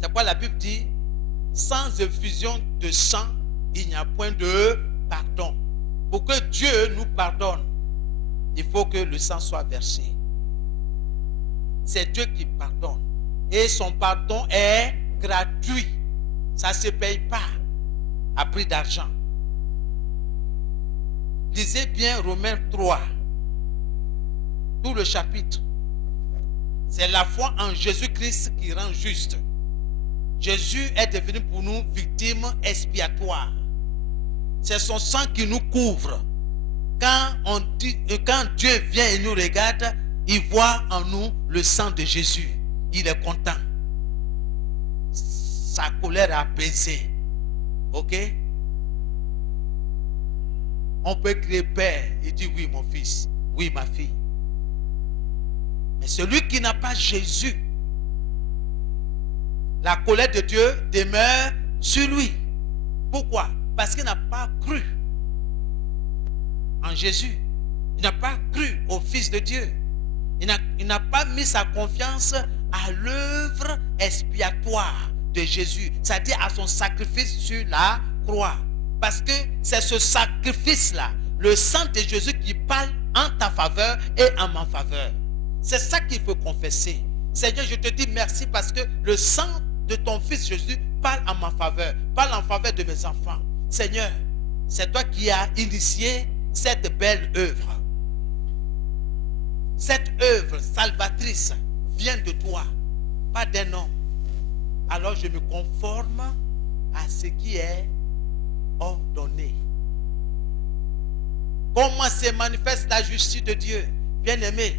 C'est pourquoi la Bible dit, sans effusion de sang, il n'y a point de pardon. Pour que Dieu nous pardonne, il faut que le sang soit versé. C'est Dieu qui pardonne. Et son pardon est gratuit. Ça ne se paye pas à prix d'argent. Lisez bien Romains 3. Tout le chapitre. C'est la foi en Jésus-Christ qui rend juste. Jésus est devenu pour nous victime expiatoire. C'est son sang qui nous couvre. Quand Dieu vient et nous regarde, il voit en nous le sang de Jésus. Il est content. Sa colère a apaisé. Ok? On peut crier Père. Il dit oui mon fils, oui ma fille. Mais celui qui n'a pas Jésus, la colère de Dieu demeure sur lui. Pourquoi? Parce qu'il n'a pas cru en Jésus. Il n'a pas cru au Fils de Dieu. Il n'a pas mis sa confiance à l'œuvre expiatoire de Jésus, c'est-à-dire à son sacrifice sur la croix. Parce que c'est ce sacrifice-là, le sang de Jésus qui parle en ta faveur et en ma faveur. C'est ça qu'il faut confesser. Seigneur, je te dis merci parce que le sang de ton Fils Jésus parle en ma faveur, parle en faveur de mes enfants. Seigneur, c'est toi qui as initié cette belle œuvre. Cette œuvre salvatrice vient de toi, pas d'un homme. Alors je me conforme à ce qui est ordonné. Comment se manifeste la justice de Dieu? Bien-aimé,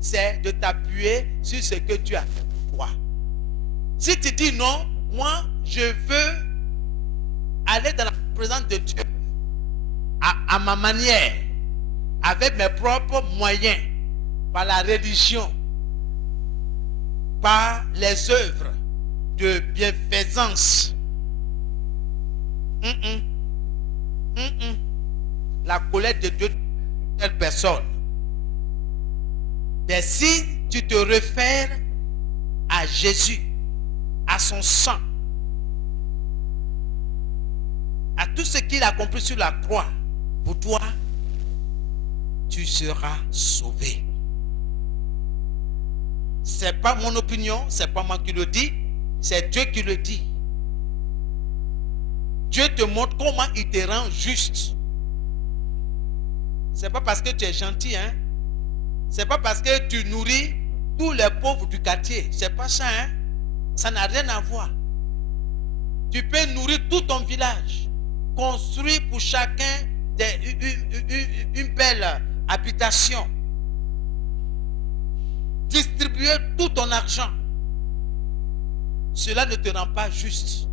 c'est de t'appuyer sur ce que tu as fait pour toi. Si tu dis non, moi je veux aller dans la présence de Dieu à ma manière, avec mes propres moyens, par la religion, par les œuvres de bienfaisance. La colère de Dieu, telle personne. Mais si tu te réfères à Jésus, à son sang, à tout ce qu'il a accompli sur la croix, pour toi, tu seras sauvé. Ce n'est pas mon opinion, ce n'est pas moi qui le dis, c'est Dieu qui le dit. Dieu te montre comment il te rend juste. Ce n'est pas parce que tu es gentil, hein. Ce n'est pas parce que tu nourris tous les pauvres du quartier. Ce n'est pas ça, hein. Ça n'a rien à voir. Tu peux nourrir tout ton village, construire pour chacun une belle habitation. distribuer tout ton argent, cela ne te rend pas juste.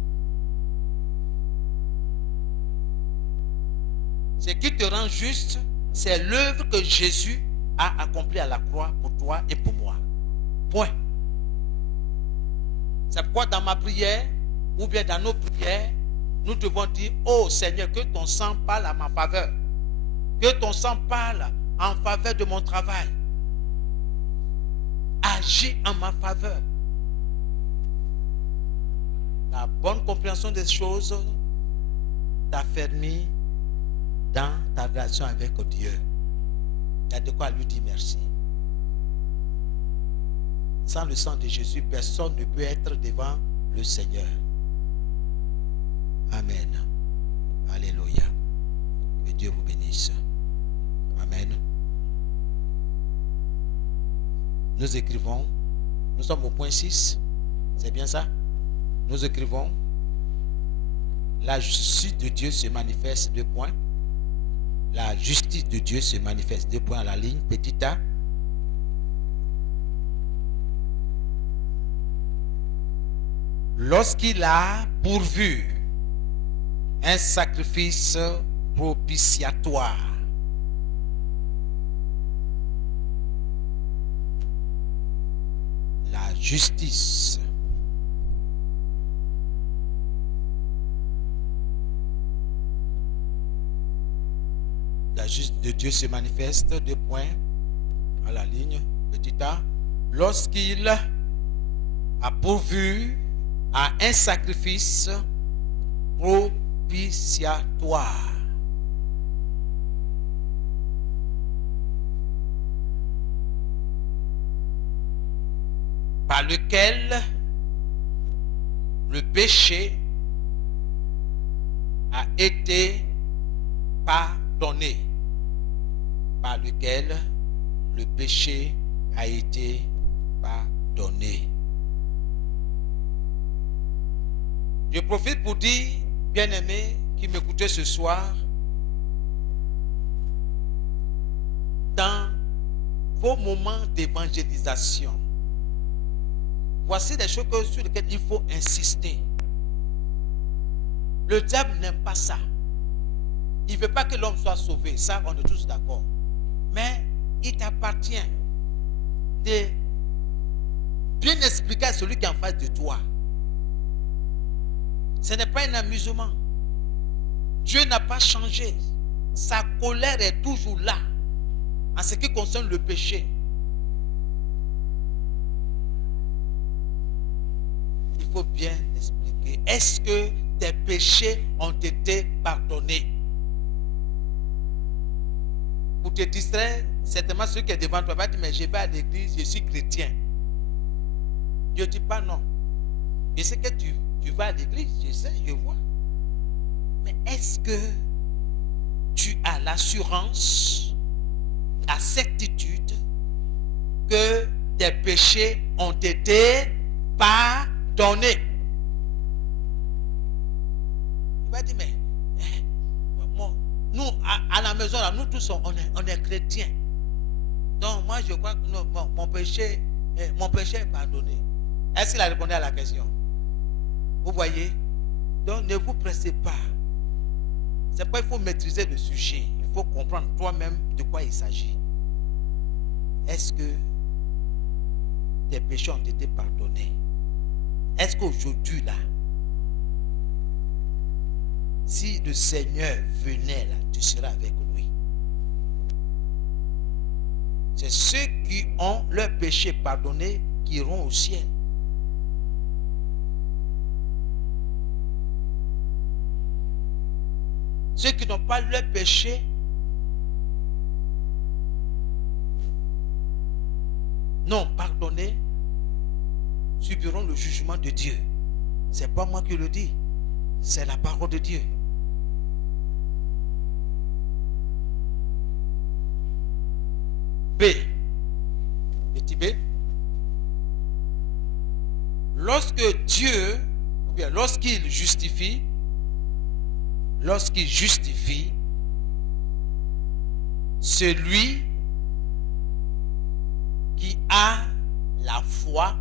Ce qui te rend juste, c'est l'œuvre que Jésus a accomplie à la croix pour toi et pour moi. Point. C'est pourquoi dans ma prière, ou bien dans nos prières, nous devons dire, oh Seigneur, que ton sang parle à ma faveur. Que ton sang parle en faveur de mon travail. Agis en ma faveur. La bonne compréhension des choses t'affermit dans ta relation avec Dieu. Il y a de quoi lui dire merci. Sans le sang de Jésus, personne ne peut être devant le Seigneur. Amen. Alléluia. Que Dieu vous bénisse. Amen. Nous écrivons, nous sommes au point 6. C'est bien ça? Nous écrivons, la justice de Dieu se manifeste, 2 points. La justice de Dieu se manifeste, 2 points à la ligne, petit a. Lorsqu'il a pourvu un sacrifice propitiatoire. La justice. La justice de Dieu se manifeste, 2 points à la ligne, petit a. Lorsqu'il a pourvu à un sacrifice propitiatoire. Par lequel le péché a été pardonné. Par lequel le péché a été pardonné. Je profite pour dire, bien-aimés qui m'écoutez ce soir, dans vos moments d'évangélisation, voici des choses sur lesquelles il faut insister. Le diable n'aime pas ça. Il ne veut pas que l'homme soit sauvé. Ça, on est tous d'accord. Mais il t'appartient de bien expliquer à celui qui est en face de toi. Ce n'est pas un amusement. Dieu n'a pas changé. Sa colère est toujours là en ce qui concerne le péché. Il faut bien expliquer. Est-ce que tes péchés ont été pardonnés? Pour te distraire, certainement celui qui est devant toi va dire, mais je vais à l'église, je suis chrétien. Dieu ne dit pas non. Je sais que tu vas à l'église, je sais, je vois. Mais est-ce que tu as l'assurance, la certitude que tes péchés ont été pardonnés? Il va dire, mais nous, à la maison, là, nous tous, on est chrétiens. Donc, moi, je crois que mon péché est pardonné. Est-ce qu'il a répondu à la question? Vous voyez? Donc, ne vous pressez pas. C'est pourquoi il faut maîtriser le sujet. Il faut comprendre toi-même de quoi il s'agit. Est-ce que tes péchés ont été pardonnés? Est-ce qu'aujourd'hui, là, si le Seigneur venait, là, tu seras avec lui? C'est ceux qui ont leurs péchés pardonnés qui iront au ciel. Ceux qui n'ont pas leurs péchés non pardonnés subiront le jugement de Dieu. C'est pas moi qui le dis, c'est la parole de Dieu. B. Petit B. Lorsque Dieu, ou bien lorsqu'il justifie, celui qui a la foi,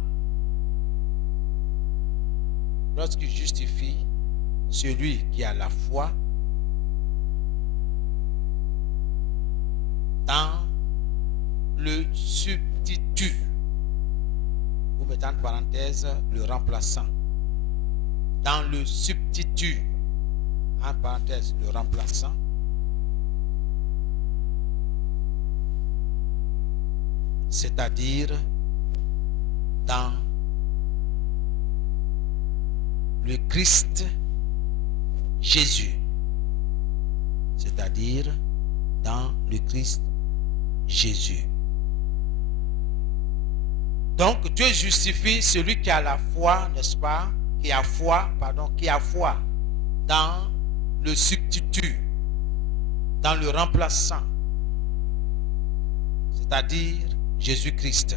lorsqu'il justifie celui qui a la foi dans le substitut, vous mettez en parenthèse le remplaçant, dans le substitut, en parenthèse le remplaçant, c'est-à-dire dans le Christ Jésus, c'est-à-dire dans le Christ Jésus. Donc Dieu justifie celui qui a la foi, n'est-ce pas, qui a foi dans le substitut, dans le remplaçant, c'est-à-dire Jésus-Christ.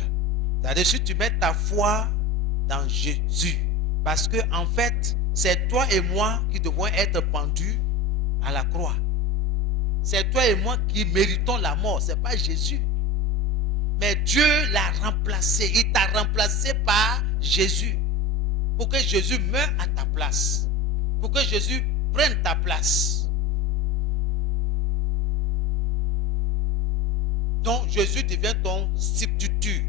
C'est-à-dire si tu mets ta foi dans Jésus, parce que en fait, c'est toi et moi qui devons être pendus à la croix. C'est toi et moi qui méritons la mort, ce n'est pas Jésus. Mais Dieu l'a remplacé, il t'a remplacé par Jésus. Pour que Jésus meure à ta place. Pour que Jésus prenne ta place. Donc Jésus devient ton substitut,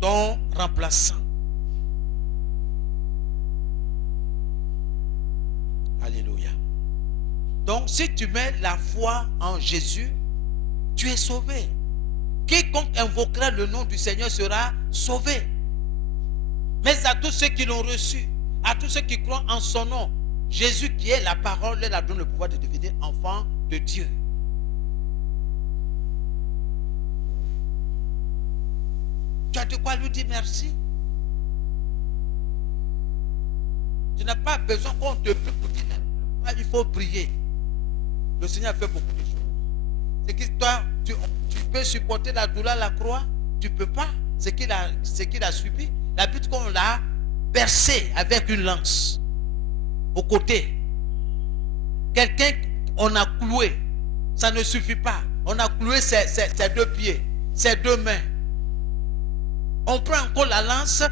ton remplaçant. Alléluia. Donc si tu mets la foi en Jésus, tu es sauvé. Quiconque invoquera le nom du Seigneur sera sauvé. Mais à tous ceux qui l'ont reçu, à tous ceux qui croient en son nom, Jésus qui est la parole, leur donne le pouvoir de devenir enfant de Dieu. Tu as de quoi lui dire merci. Tu n'as pas besoin qu'on te prie pour dire il faut prier. Le Seigneur fait beaucoup de choses. C'est que toi, tu peux supporter la douleur à la croix. Tu ne peux pas. Ce qu'il a subi. La Bible qu'on l'a percé avec une lance au côté. Quelqu'un, on a cloué. Ça ne suffit pas. On a cloué ses deux pieds, ses deux mains. On prend encore la lance,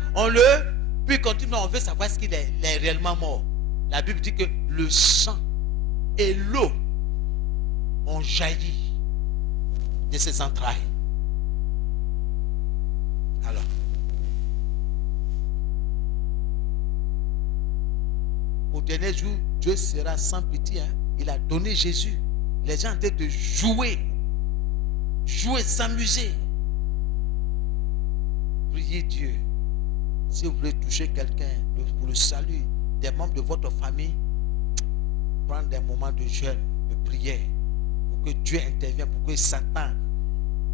puis continue, on veut savoir est-ce qu'il est réellement mort. La Bible dit que le sang et l'eau ont jailli de ses entrailles. Alors, au dernier jour, Dieu sera sans pitié. Il a donné Jésus. Les gens ont été de jouer, s'amuser. Priez Dieu. Si vous voulez toucher quelqu'un pour le salut, des membres de votre famille, prendre des moments de jeûne, de prière, pour que Dieu intervienne, pour que Satan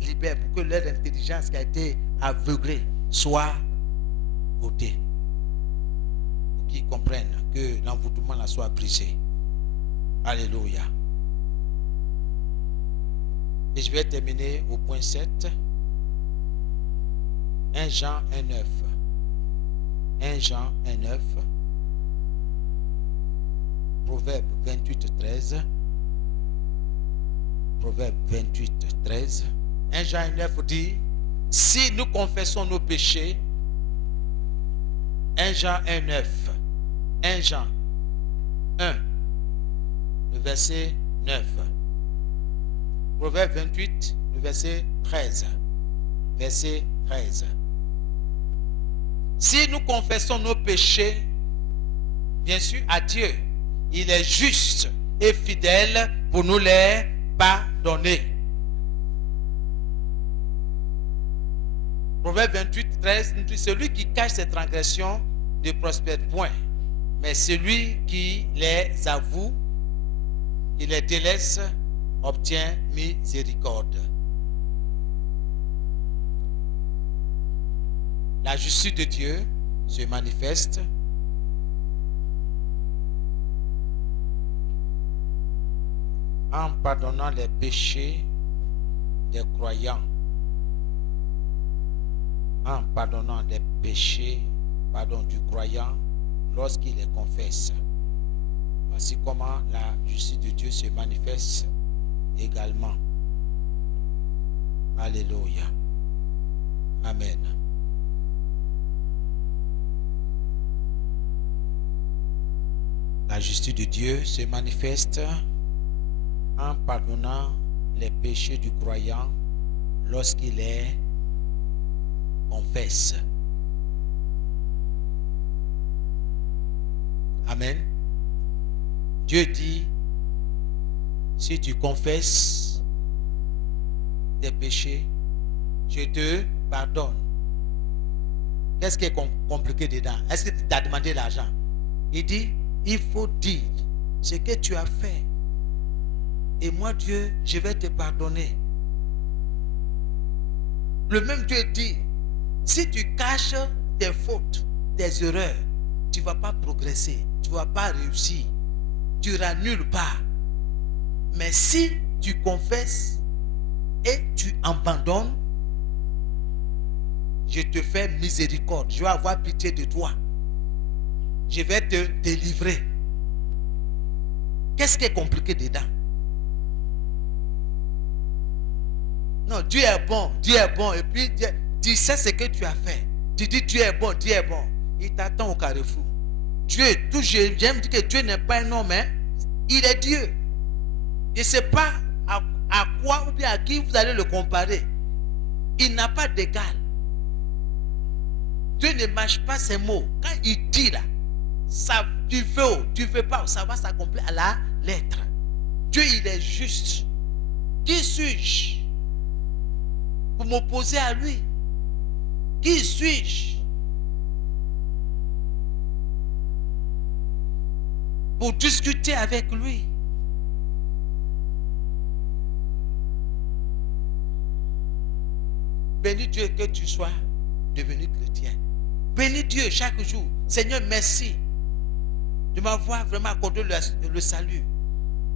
libère, pour que leur intelligence qui a été aveuglée soit ôtée. Pour qu'ils comprennent que l'envoûtement la soit brisé. Alléluia. Et je vais terminer au point 7. 1 Jean 1,9. 1 Jean 1,9. Proverbe 28,13. Proverbe 28,13. 1 Jean 1,9 dit, si nous confessons nos péchés, 1 Jean 1,9. 1 Jean 1, le verset 9. Proverbe 28, le verset 13. Verset 13. Si nous confessons nos péchés, bien sûr, à Dieu, il est juste et fidèle pour nous les pardonner. Proverbe 28, 13 nous dit, celui qui cache ses transgressions ne prospère point, mais celui qui les avoue, il les délaisse, obtient miséricorde. La justice de Dieu se manifeste en pardonnant les péchés des croyants, en pardonnant les péchés du croyant lorsqu'il les confesse. Voici comment la justice de Dieu se manifeste également. Alléluia. Amen. La justice de Dieu se manifeste en pardonnant les péchés du croyant lorsqu'il les confesse. Amen. Dieu dit, si tu confesses tes péchés, je te pardonne. Qu'est-ce qui est compliqué dedans? Est-ce que tu as demandé l'argent? Il dit, il faut dire ce que tu as fait. Et moi, Dieu, je vais te pardonner. Le même Dieu dit, si tu caches tes fautes, tes erreurs, tu ne vas pas progresser, tu ne vas pas réussir, tu iras nulle part. Mais si tu confesses et tu abandonnes, je te fais miséricorde, je vais avoir pitié de toi. Je vais te délivrer. Qu'est-ce qui est compliqué dedans? Non, Dieu est bon, et puis tu sais ce que tu as fait. Tu dis Dieu est bon, Dieu est bon. Il t'attend au carrefour. Dieu, j'aime dire que Dieu n'est pas un homme, hein? Il est Dieu. Je ne sais pas à quoi ou bien à qui vous allez le comparer. Il n'a pas d'égal. Dieu ne mâche pas ses mots. Quand il dit là, ça, tu veux pas, ça va s'accomplir à la lettre. Dieu, il est juste. Qui suis-je pour m'opposer à lui? Qui suis-je pour discuter avec lui? Bénis Dieu que tu sois devenu chrétien. Bénis Dieu chaque jour. Seigneur, merci de m'avoir vraiment accordé le salut,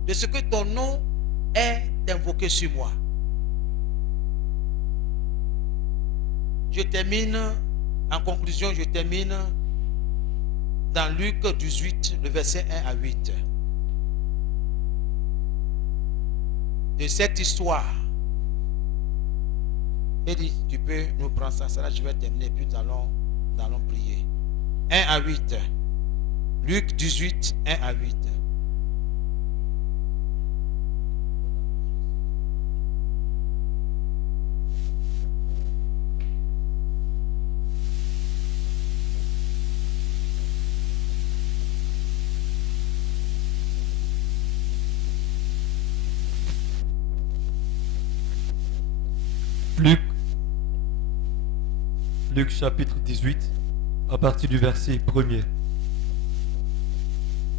de ce que ton nom est invoqué sur moi. Je termine, en conclusion, je termine dans Luc 18, le verset 1 à 8. De cette histoire, Eddie, tu peux nous prendre ça, là je vais terminer, puis nous allons prier. 1 à 8. Luc 18, 1 à 8. Luc chapitre 18, à partir du verset 1er.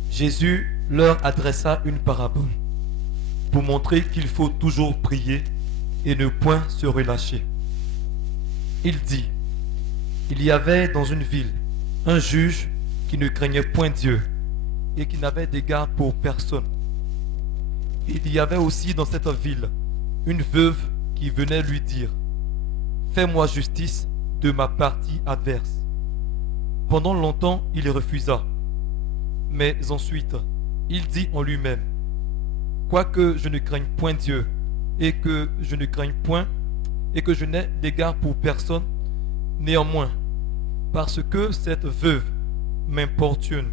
Jésus leur adressa une parabole pour montrer qu'il faut toujours prier et ne point se relâcher. Il dit, il y avait dans une ville un juge qui ne craignait point Dieu et qui n'avait d'égard pour personne. Il y avait aussi dans cette ville une veuve qui venait lui dire, fais-moi justice de ma partie adverse. Pendant longtemps, il refusa. Mais ensuite, il dit en lui-même, quoique je ne craigne point Dieu, et que je ne craigne point, et que je n'ai d'égard pour personne, néanmoins, parce que cette veuve m'importune,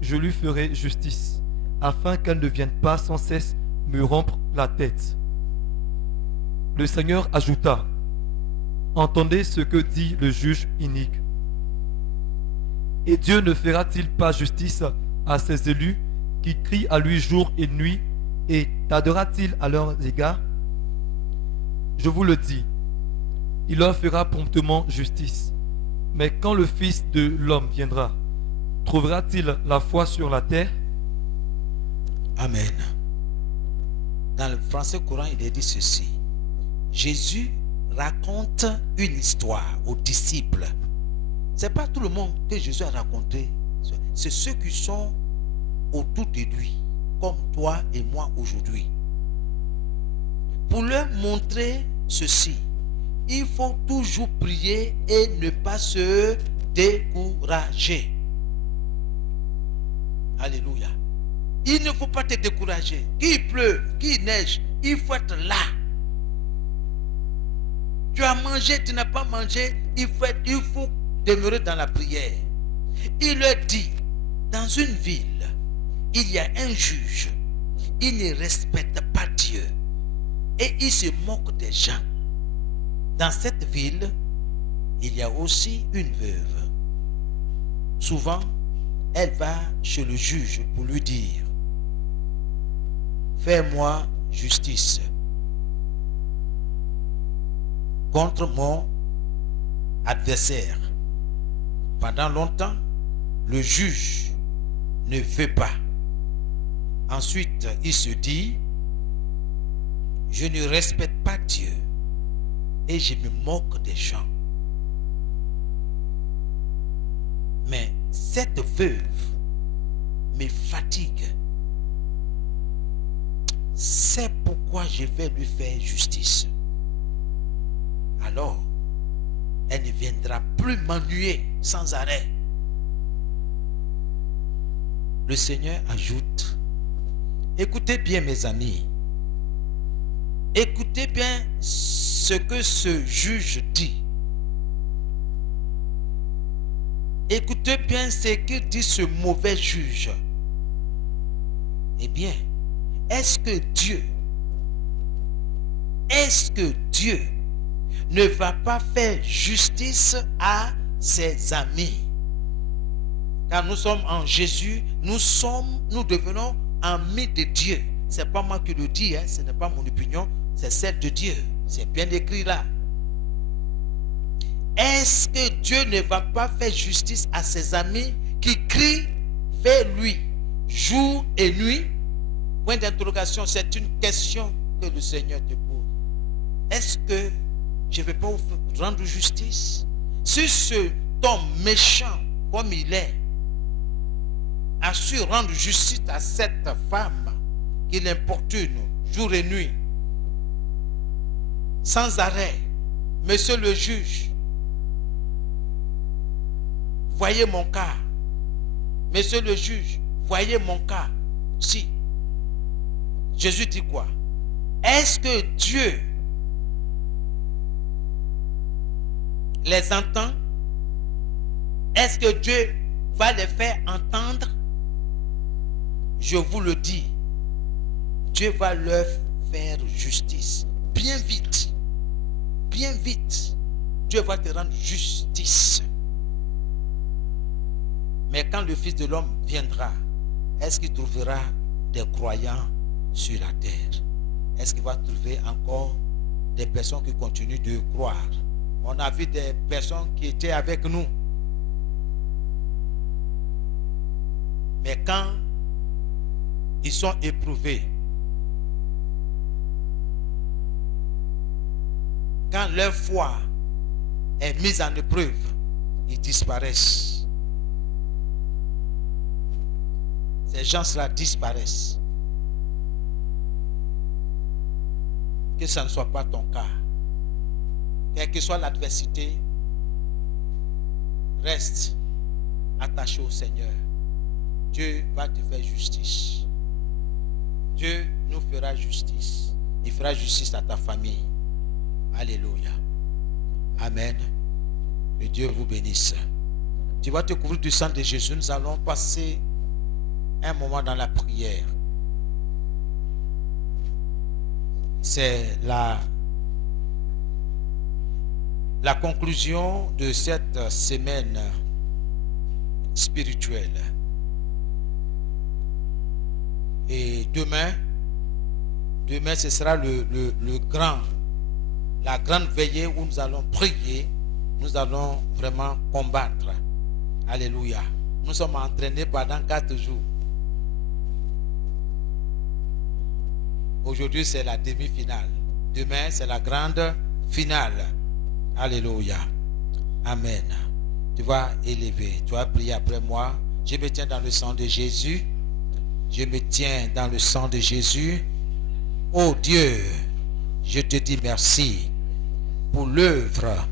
je lui ferai justice, afin qu'elle ne vienne pas sans cesse me rompre la tête. Le Seigneur ajouta, entendez ce que dit le juge inique. Et Dieu ne fera-t-il pas justice à ses élus qui crient à lui jour et nuit, et tardera-t-il à leurs égards? Je vous le dis, il leur fera promptement justice. Mais quand le Fils de l'homme viendra, trouvera-t-il la foi sur la terre? Amen. Dans le français courant, il est dit ceci. Jésus raconte une histoire aux disciples. Ce n'est pas tout le monde que Jésus a raconté. C'est ceux qui sont autour de lui, comme toi et moi aujourd'hui. Pour leur montrer ceci, il faut toujours prier et ne pas se décourager. Alléluia. Il ne faut pas te décourager. Qu'il pleuve, qu'il neige, il faut être là. Tu as mangé, tu n'as pas mangé, il faut demeurer dans la prière. Il leur dit, dans une ville, il y a un juge. Il ne respecte pas Dieu. Et il se moque des gens. Dans cette ville, il y a aussi une veuve. Souvent, elle va chez le juge pour lui dire: fais-moi justice contre mon adversaire. Pendant longtemps, le juge ne veut pas. Ensuite, il se dit: je ne respecte pas Dieu et je me moque des gens. Mais cette veuve me fatigue. C'est pourquoi je vais lui faire justice. Alors, elle ne viendra plus m'ennuyer sans arrêt. Le Seigneur ajoute: écoutez bien mes amis, écoutez bien ce que ce juge dit. Écoutez bien ce que dit ce mauvais juge. Eh bien, est-ce que Dieu ne va pas faire justice à ses amis? Car nous sommes en Jésus, nous devenons amis de Dieu. Ce n'est pas moi qui le dis, ce n'est pas mon opinion, c'est celle de Dieu. C'est bien écrit là. Est-ce que Dieu ne va pas faire justice à ses amis qui crient vers lui jour et nuit? Point d'interrogation, c'est une question que le Seigneur te pose. Est-ce que je ne vais pas vous rendre justice? Si ce homme méchant comme il est a su rendre justice à cette femme qui l'importune jour et nuit, sans arrêt, monsieur le juge, voyez mon cas. Monsieur le juge, voyez mon cas. Si. Jésus dit quoi? Est-ce que Dieu les entend? Est-ce que Dieu va les faire entendre? Je vous le dis, Dieu va leur faire justice. Bien vite. Bien vite. Dieu va te rendre justice. Mais quand le Fils de l'homme viendra, est-ce qu'il trouvera des croyants sur la terre? Est-ce qu'il va trouver encore des personnes qui continuent de croire? On a vu des personnes qui étaient avec nous. Mais quand ils sont éprouvés, quand leur foi est mise en épreuve, ils disparaissent. Ces gens-là disparaissent. Que ça ne soit pas ton cas. Quelle que soit l'adversité, reste attaché au Seigneur. Dieu va te faire justice. Dieu nous fera justice. Il fera justice à ta famille. Alléluia. Amen. Que Dieu vous bénisse. Tu vas te couvrir du sang de Jésus. Nous allons passer un moment dans la prière. C'est la conclusion de cette semaine spirituelle. Et demain ce sera la grande veillée où nous allons prier, nous allons vraiment combattre. Alléluia. Nous sommes entraînés pendant 4 jours. Aujourd'hui, c'est la demi-finale. Demain, c'est la grande finale. Alléluia. Amen. Tu vas élever, tu vas prier après moi. Je me tiens dans le sang de Jésus. Je me tiens dans le sang de Jésus. Oh Dieu, je te dis merci pour l'œuvre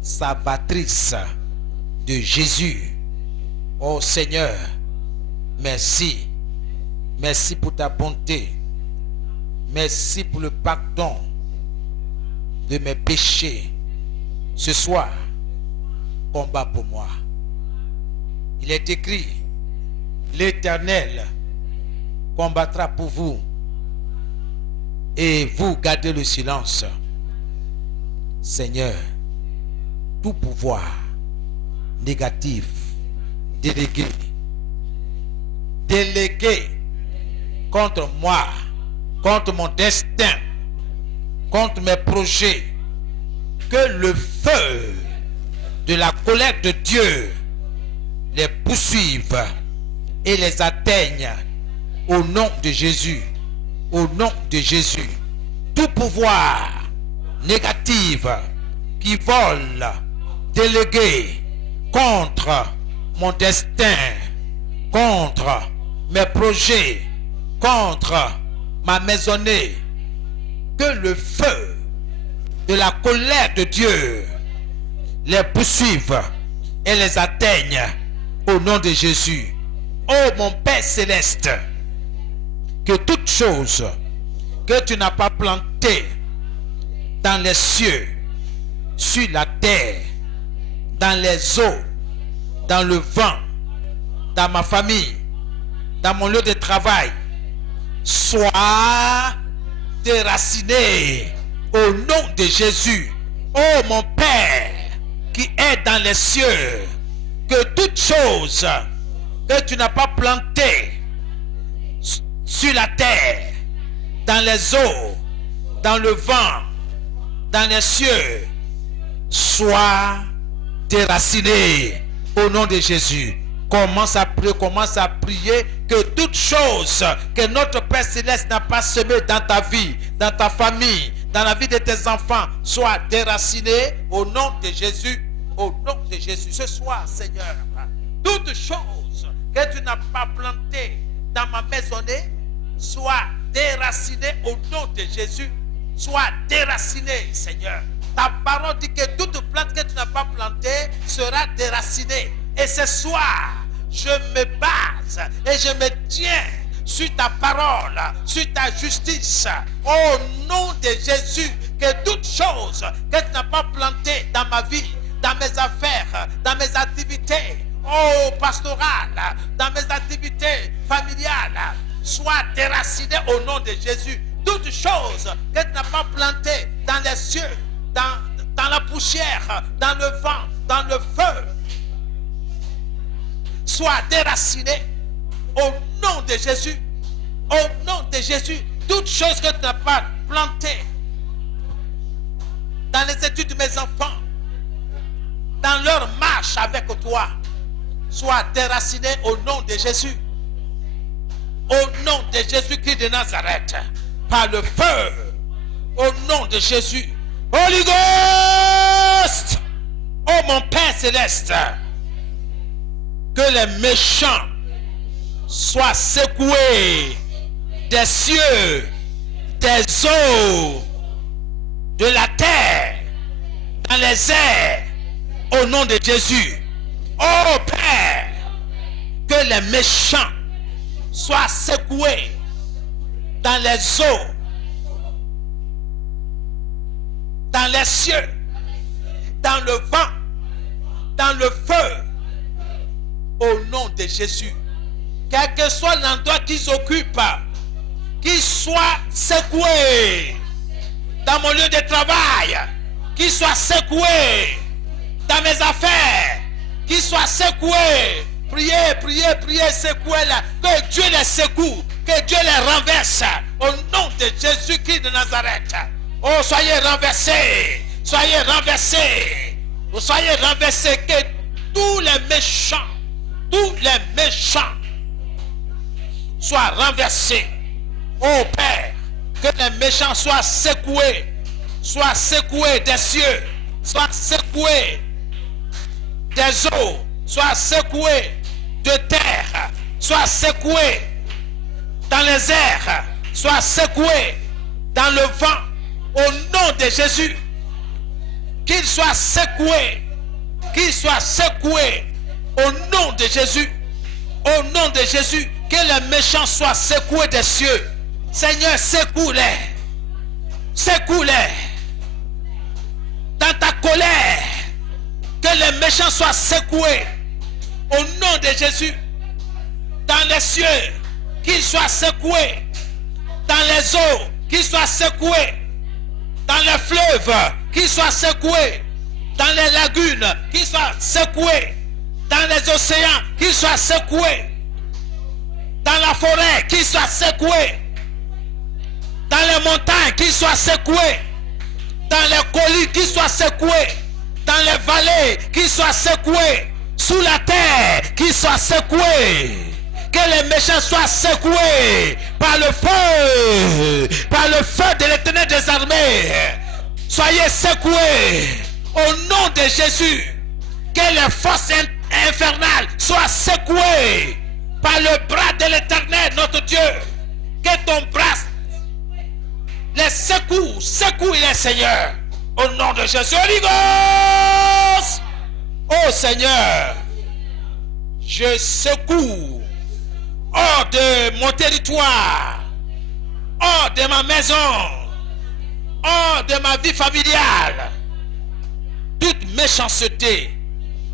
salvatrice de Jésus. Oh Seigneur, merci. Merci pour ta bonté. Merci pour le pardon de mes péchés. Ce soir, combat pour moi. Il est écrit, l'Éternel combattra pour vous et vous gardez le silence. Seigneur, tout pouvoir négatif délégué contre moi, contre mon destin, contre mes projets, que le feu de la colère de Dieu les poursuive et les atteigne au nom de Jésus. Au nom de Jésus. Tout pouvoir négatif qui vole, délégué contre mon destin, contre mes projets, contre ma maisonnée, que le feu de la colère de Dieu les poursuive et les atteigne au nom de Jésus. Oh mon Père céleste, que toute chose que tu n'as pas plantée dans les cieux, sur la terre, dans les eaux, dans le vent, dans ma famille, dans mon lieu de travail, soit déraciné au nom de Jésus. Oh mon Père qui est dans les cieux, que toute chose que tu n'as pas plantée sur la terre, dans les eaux, dans le vent, dans les cieux, soit déraciné au nom de Jésus. Commence à prier que toute chose que notre Père Céleste n'a pas semé dans ta vie, dans ta famille, dans la vie de tes enfants, soit déraciné au nom de Jésus. Au nom de Jésus. Ce soir, Seigneur, toute chose que tu n'as pas plantée dans ma maisonnée, soit déraciné au nom de Jésus. Sois déraciné, Seigneur. Ta parole dit que toute plante que tu n'as pas plantée sera déracinée. Et ce soir, je me base et je me tiens sur ta parole, sur ta justice. Au nom de Jésus, que toute chose que tu n'as pas plantée dans ma vie, dans mes affaires, dans mes activités, pastorales, dans mes activités familiales, soit déraciné au nom de Jésus. Toute chose que tu n'as pas plantée dans les cieux, dans la poussière, dans le vent, dans le feu, soit déraciné au nom de Jésus. Au nom de Jésus, toute chose que tu n'as pas plantée dans les études de mes enfants, dans leur marche avec toi, soit déraciné au nom de Jésus. Au nom de Jésus-Christ de Nazareth, par le feu, au nom de Jésus. Holy Ghost, oh mon Père Céleste, que les méchants soient secoués des cieux, des eaux, de la terre, dans les airs, au nom de Jésus. Oh Père, que les méchants soient secoués dans les eaux, dans les cieux, dans le vent, dans le feu, au nom de Jésus. Quel que soit l'endroit qu'ils occupent, qu'ils soient secoués dans mon lieu de travail, qu'ils soient secoués dans mes affaires, qu'ils soient secoués. Priez, priez, priez, secouez-la. Que Dieu les secoue, que Dieu les renverse au nom de Jésus-Christ de Nazareth. Oh, soyez renversés, soyez renversés, soyez renversés, que tous les méchants soient renversés. Oh Père, que les méchants soient secoués des cieux, soient secoués des eaux, soient secoués de terre, soient secoués dans les airs, soient secoués dans le vent, au nom de Jésus. Qu'ils soient secoués, au nom de Jésus, au nom de Jésus, que les méchants soient secoués des cieux. Seigneur, secoue-les, secoue-les dans ta colère, que les méchants soient secoués au nom de Jésus, dans les cieux, qu'il soit secoué. Dans les eaux, qu'il soit secoué. Dans les fleuves, qu'il soit secoué. Dans les lagunes, qu'il soit secoué. Dans les océans, qu'il soit secoué. Dans la forêt, qu'il soit secoué. Dans les montagnes, qu'il soit secoué. Dans les collines, qu'il soit secoué. Dans les vallées, qu'il soit secoué. Sous la terre, qu'il soit secoué. Que les méchants soient secoués par le feu de l'Éternel des armées. Soyez secoués au nom de Jésus. Que les forces infernales soient secouées par le bras de l'Éternel, notre Dieu. Que ton bras les secoue les Seigneur. Au nom de Jésus. Holy Ghost. Oh Seigneur, je secoue hors de mon territoire, hors de ma maison, hors de ma vie familiale, toute méchanceté,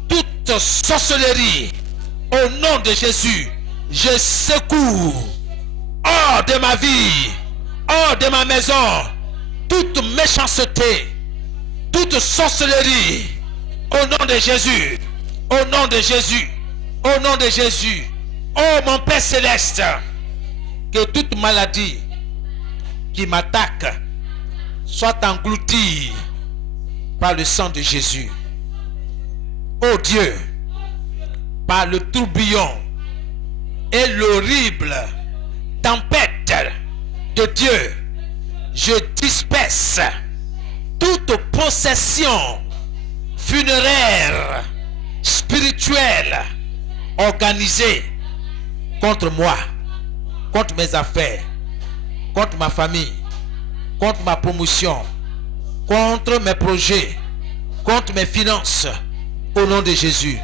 toute sorcellerie. Au nom de Jésus, je secoue hors de ma vie, hors de ma maison, toute méchanceté, toute sorcellerie. Au nom de Jésus, au nom de Jésus, au nom de Jésus. Oh mon Père Céleste, que toute maladie qui m'attaque soit engloutie par le sang de Jésus. Oh Dieu, par le tourbillon et l'horrible tempête de Dieu, je disperse toute possession funéraire, spirituelle, organisée contre moi, contre mes affaires, contre ma famille, contre ma promotion, contre mes projets, contre mes finances, au nom de Jésus.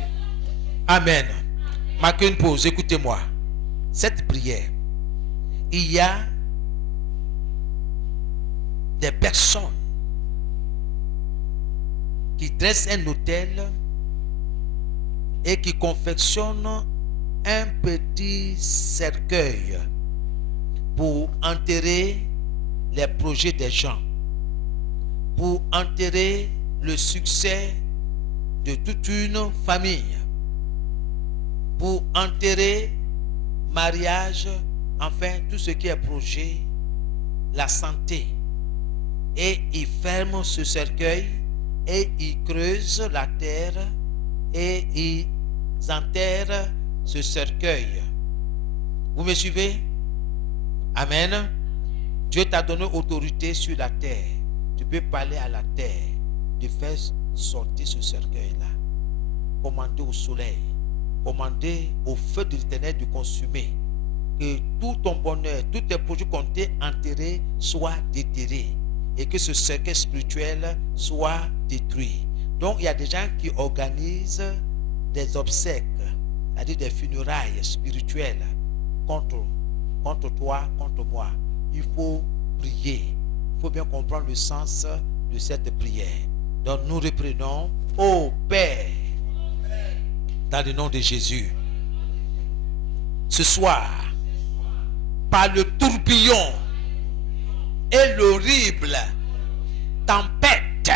Amen. Marquez une pause, écoutez-moi. Cette prière, il y a des personnes qui dressent un autel et qui confectionnent un petit cercueil pour enterrer les projets des gens, pour enterrer le succès de toute une famille, pour enterrer mariage, enfin tout ce qui est projet, la santé. Et ils ferment ce cercueil et ils creusent la terre et ils enterrent ce cercueil. Vous me suivez? Amen. Dieu t'a donné autorité sur la terre. Tu peux parler à la terre de faire sortir ce cercueil-là. Commander au soleil, commander au feu de l'Éternel de consumer. Que tout ton bonheur, tous tes projets qu'on t'a enterrés soient déterrés. Et que ce cercueil spirituel soit détruit. Donc il y a des gens qui organisent des obsèques, c'est-à-dire des funérailles spirituelles contre toi, contre moi. Il faut prier. Il faut bien comprendre le sens de cette prière. Donc nous reprenons. Ô Père, dans le nom de Jésus, ce soir, par le tourbillon et l'horrible tempête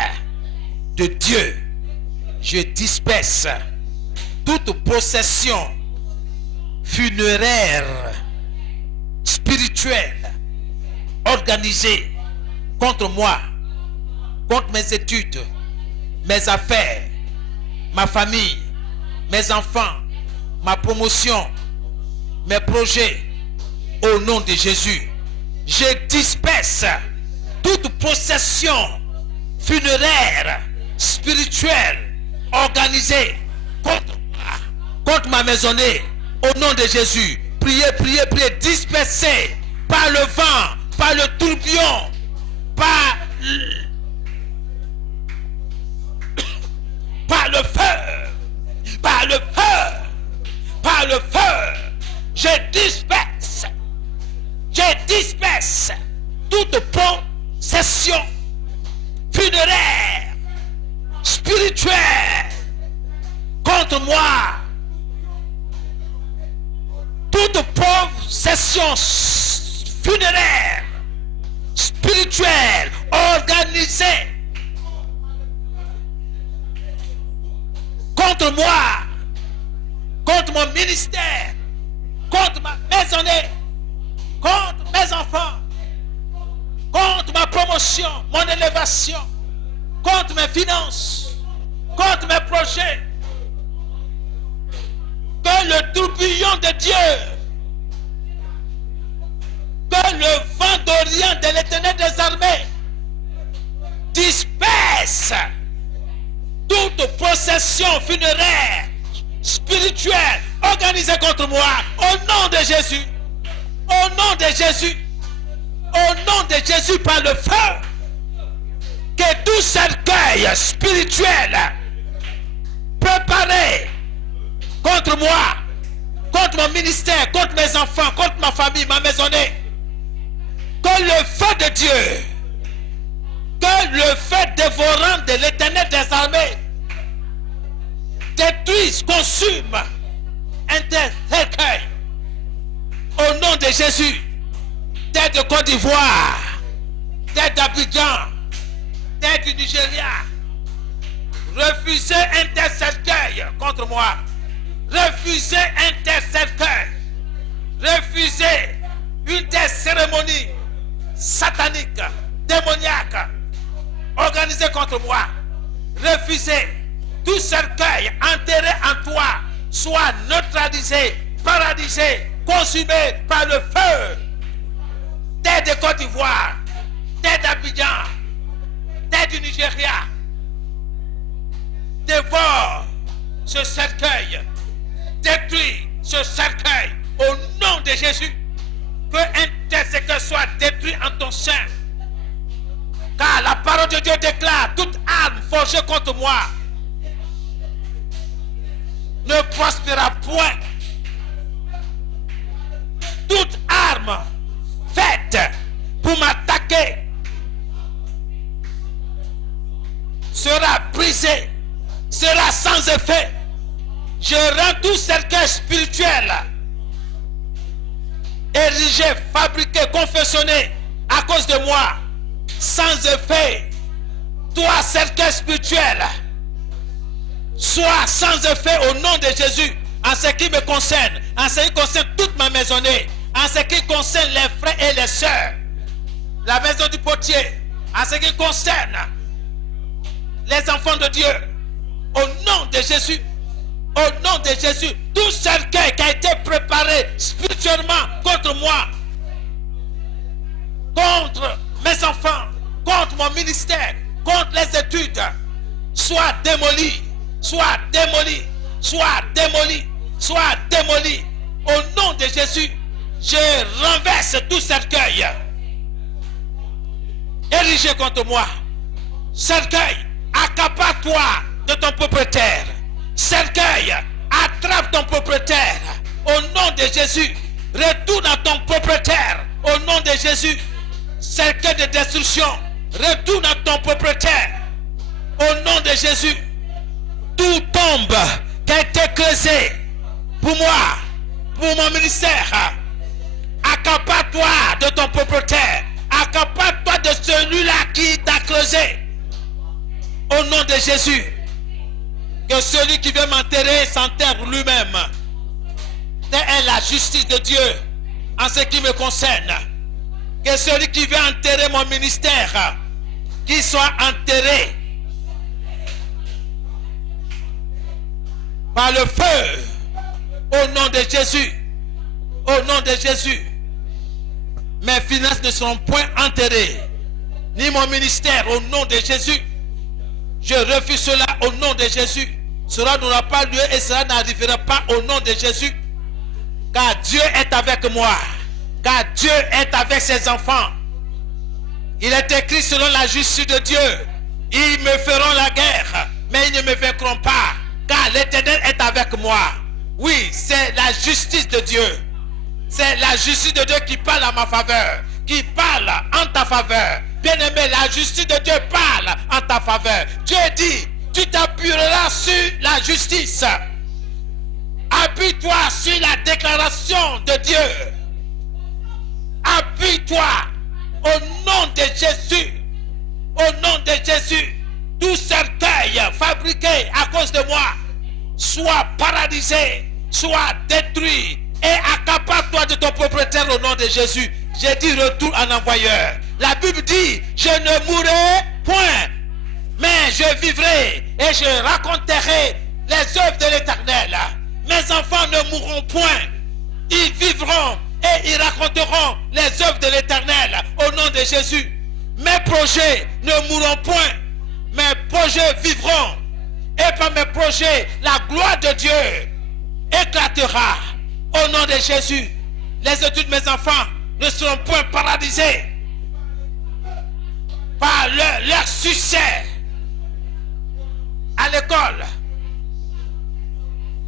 de Dieu, je disperse toute possession funéraire, spirituelle, organisée contre moi, contre mes études, mes affaires, ma famille, mes enfants, ma promotion, mes projets. Au nom de Jésus, je disperse toute possession funéraire, spirituelle, organisée contre ma maisonnée. Au nom de Jésus, priez, priez, priez, dispersez par le vent, par le tourbillon, par le feu, par le feu, par le feu. Je disperse toute possession funéraire, spirituelle contre moi. Tout toute possession funéraire, spirituelle, organisée contre moi, contre mon ministère, contre ma maisonnée, contre mes enfants, contre ma promotion, mon élévation, contre mes finances, contre mes projets. Que le tourbillon de Dieu, que le vent d'Orient de l'Éternel des armées disperse toute possession funéraire, spirituelle, organisée contre moi, au nom de Jésus, au nom de Jésus, au nom de Jésus par le feu, que tout cercueil spirituel préparé contre moi, contre mon ministère, contre mes enfants, contre ma famille, ma maisonnée, que le feu de Dieu, que le feu dévorant de l'Éternel des armées détruise, consume un tel cercueil au nom de Jésus. Tête de Côte d'Ivoire, tête d'Abidjan, tête du Nigeria, refusez un tel cercueil contre moi. Refusez un tel cercueil. Refusez une telle cérémonie satanique, démoniaque, organisée contre moi. Refusez tout cercueil enterré en toi soit neutralisé, paralysé, consumé par le feu. Tête de Côte d'Ivoire, tête d'Abidjan, tête du Nigeria, dévore ce cercueil, détruis ce cercueil au nom de Jésus. Que un tel cercueil soit détruit en ton sein. Car la parole de Dieu déclare: toute arme forgée contre moi ne prospérera point. Toute arme faite pour m'attaquer sera brisée, sera sans effet. Je rends tout cercueil spirituel érigé, fabriqué, confectionné à cause de moi sans effet. Toi, cercueil spirituel, sois sans effet au nom de Jésus en ce qui me concerne, en ce qui concerne toute ma maisonnée, en ce qui concerne les frères et les sœurs, la maison du potier, en ce qui concerne les enfants de Dieu, au nom de Jésus, au nom de Jésus, tout cercueil qui a été préparé spirituellement contre moi, contre mes enfants, contre mon ministère, contre les études, soit démoli, soit démoli, soit démoli, soit démoli. Au nom de Jésus, je renverse tout cercueil érigé contre moi. Cercueil, accapare-toi de ton propriétaire. Cercueil, attrape ton propriétaire. Au nom de Jésus, retourne à ton propriétaire. Au nom de Jésus, cercueil de destruction, retourne à ton propriétaire. Au nom de Jésus, tout tombe qui a été creusé pour moi, pour mon ministère, accapare-toi de ton propriétaire. Accapare-toi de celui-là qui t'a creusé. Au nom de Jésus, que celui qui veut m'enterrer s'enterre lui-même. Telle est la justice de Dieu en ce qui me concerne. Que celui qui veut enterrer mon ministère, qu'il soit enterré par le feu. Au nom de Jésus. Au nom de Jésus. Mes finances ne seront point enterrées, ni mon ministère. Au nom de Jésus, je refuse cela. Au nom de Jésus, cela n'aura pas lieu et cela n'arrivera pas au nom de Jésus. Car Dieu est avec moi, car Dieu est avec ses enfants. Il est écrit selon la justice de Dieu: ils me feront la guerre, mais ils ne me vaincront pas, car l'Éternel est avec moi. Oui, c'est la justice de Dieu. C'est la justice de Dieu qui parle à ma faveur, qui parle en ta faveur. Bien-aimé, la justice de Dieu parle en ta faveur. Dieu dit: tu t'appuieras sur la justice. Appuie-toi sur la déclaration de Dieu. Appuie-toi au nom de Jésus. Au nom de Jésus. Tout cercueil fabriqué à cause de moi soit paralysé, soit détruit. Et accapare-toi de ton propriétaire au nom de Jésus. J'ai dit retour en envoyeur. La Bible dit, je ne mourrai point, mais je vivrai et je raconterai les œuvres de l'Éternel. Mes enfants ne mourront point. Ils vivront et ils raconteront les œuvres de l'Éternel au nom de Jésus. Mes projets ne mourront point. Mes projets vivront. Et par mes projets, la gloire de Dieu éclatera au nom de Jésus. Les études de mes enfants ne seront point paralysées par leur succès à l'école.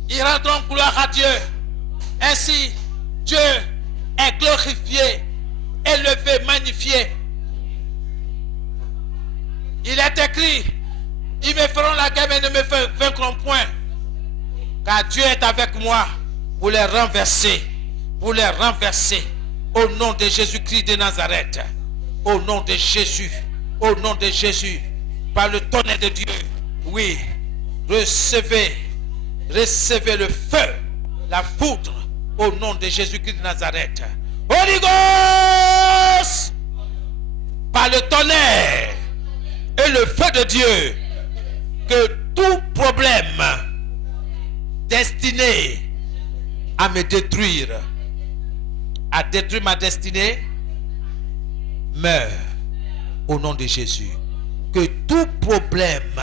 Ils rendront gloire à Dieu. Ainsi, Dieu est glorifié, élevé, magnifié. Il est écrit, ils me feront la guerre mais ne me vaincront point. Car Dieu est avec moi pour les renverser. Pour les renverser. Au nom de Jésus-Christ de Nazareth. Au nom de Jésus. Au nom de Jésus. Par le tonnerre de Dieu. Oui. Recevez le feu. La foudre. Au nom de Jésus-Christ de Nazareth. Holy Ghost. Par le tonnerre. Et le feu de Dieu. Que tout problème destiné à me détruire, à détruire ma destinée, meurt au nom de Jésus. Que tout problème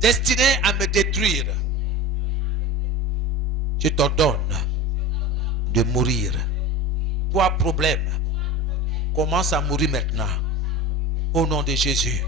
destiné à me détruire, je t'ordonne de mourir. Toi, problème, commence à mourir maintenant. Au nom de Jésus.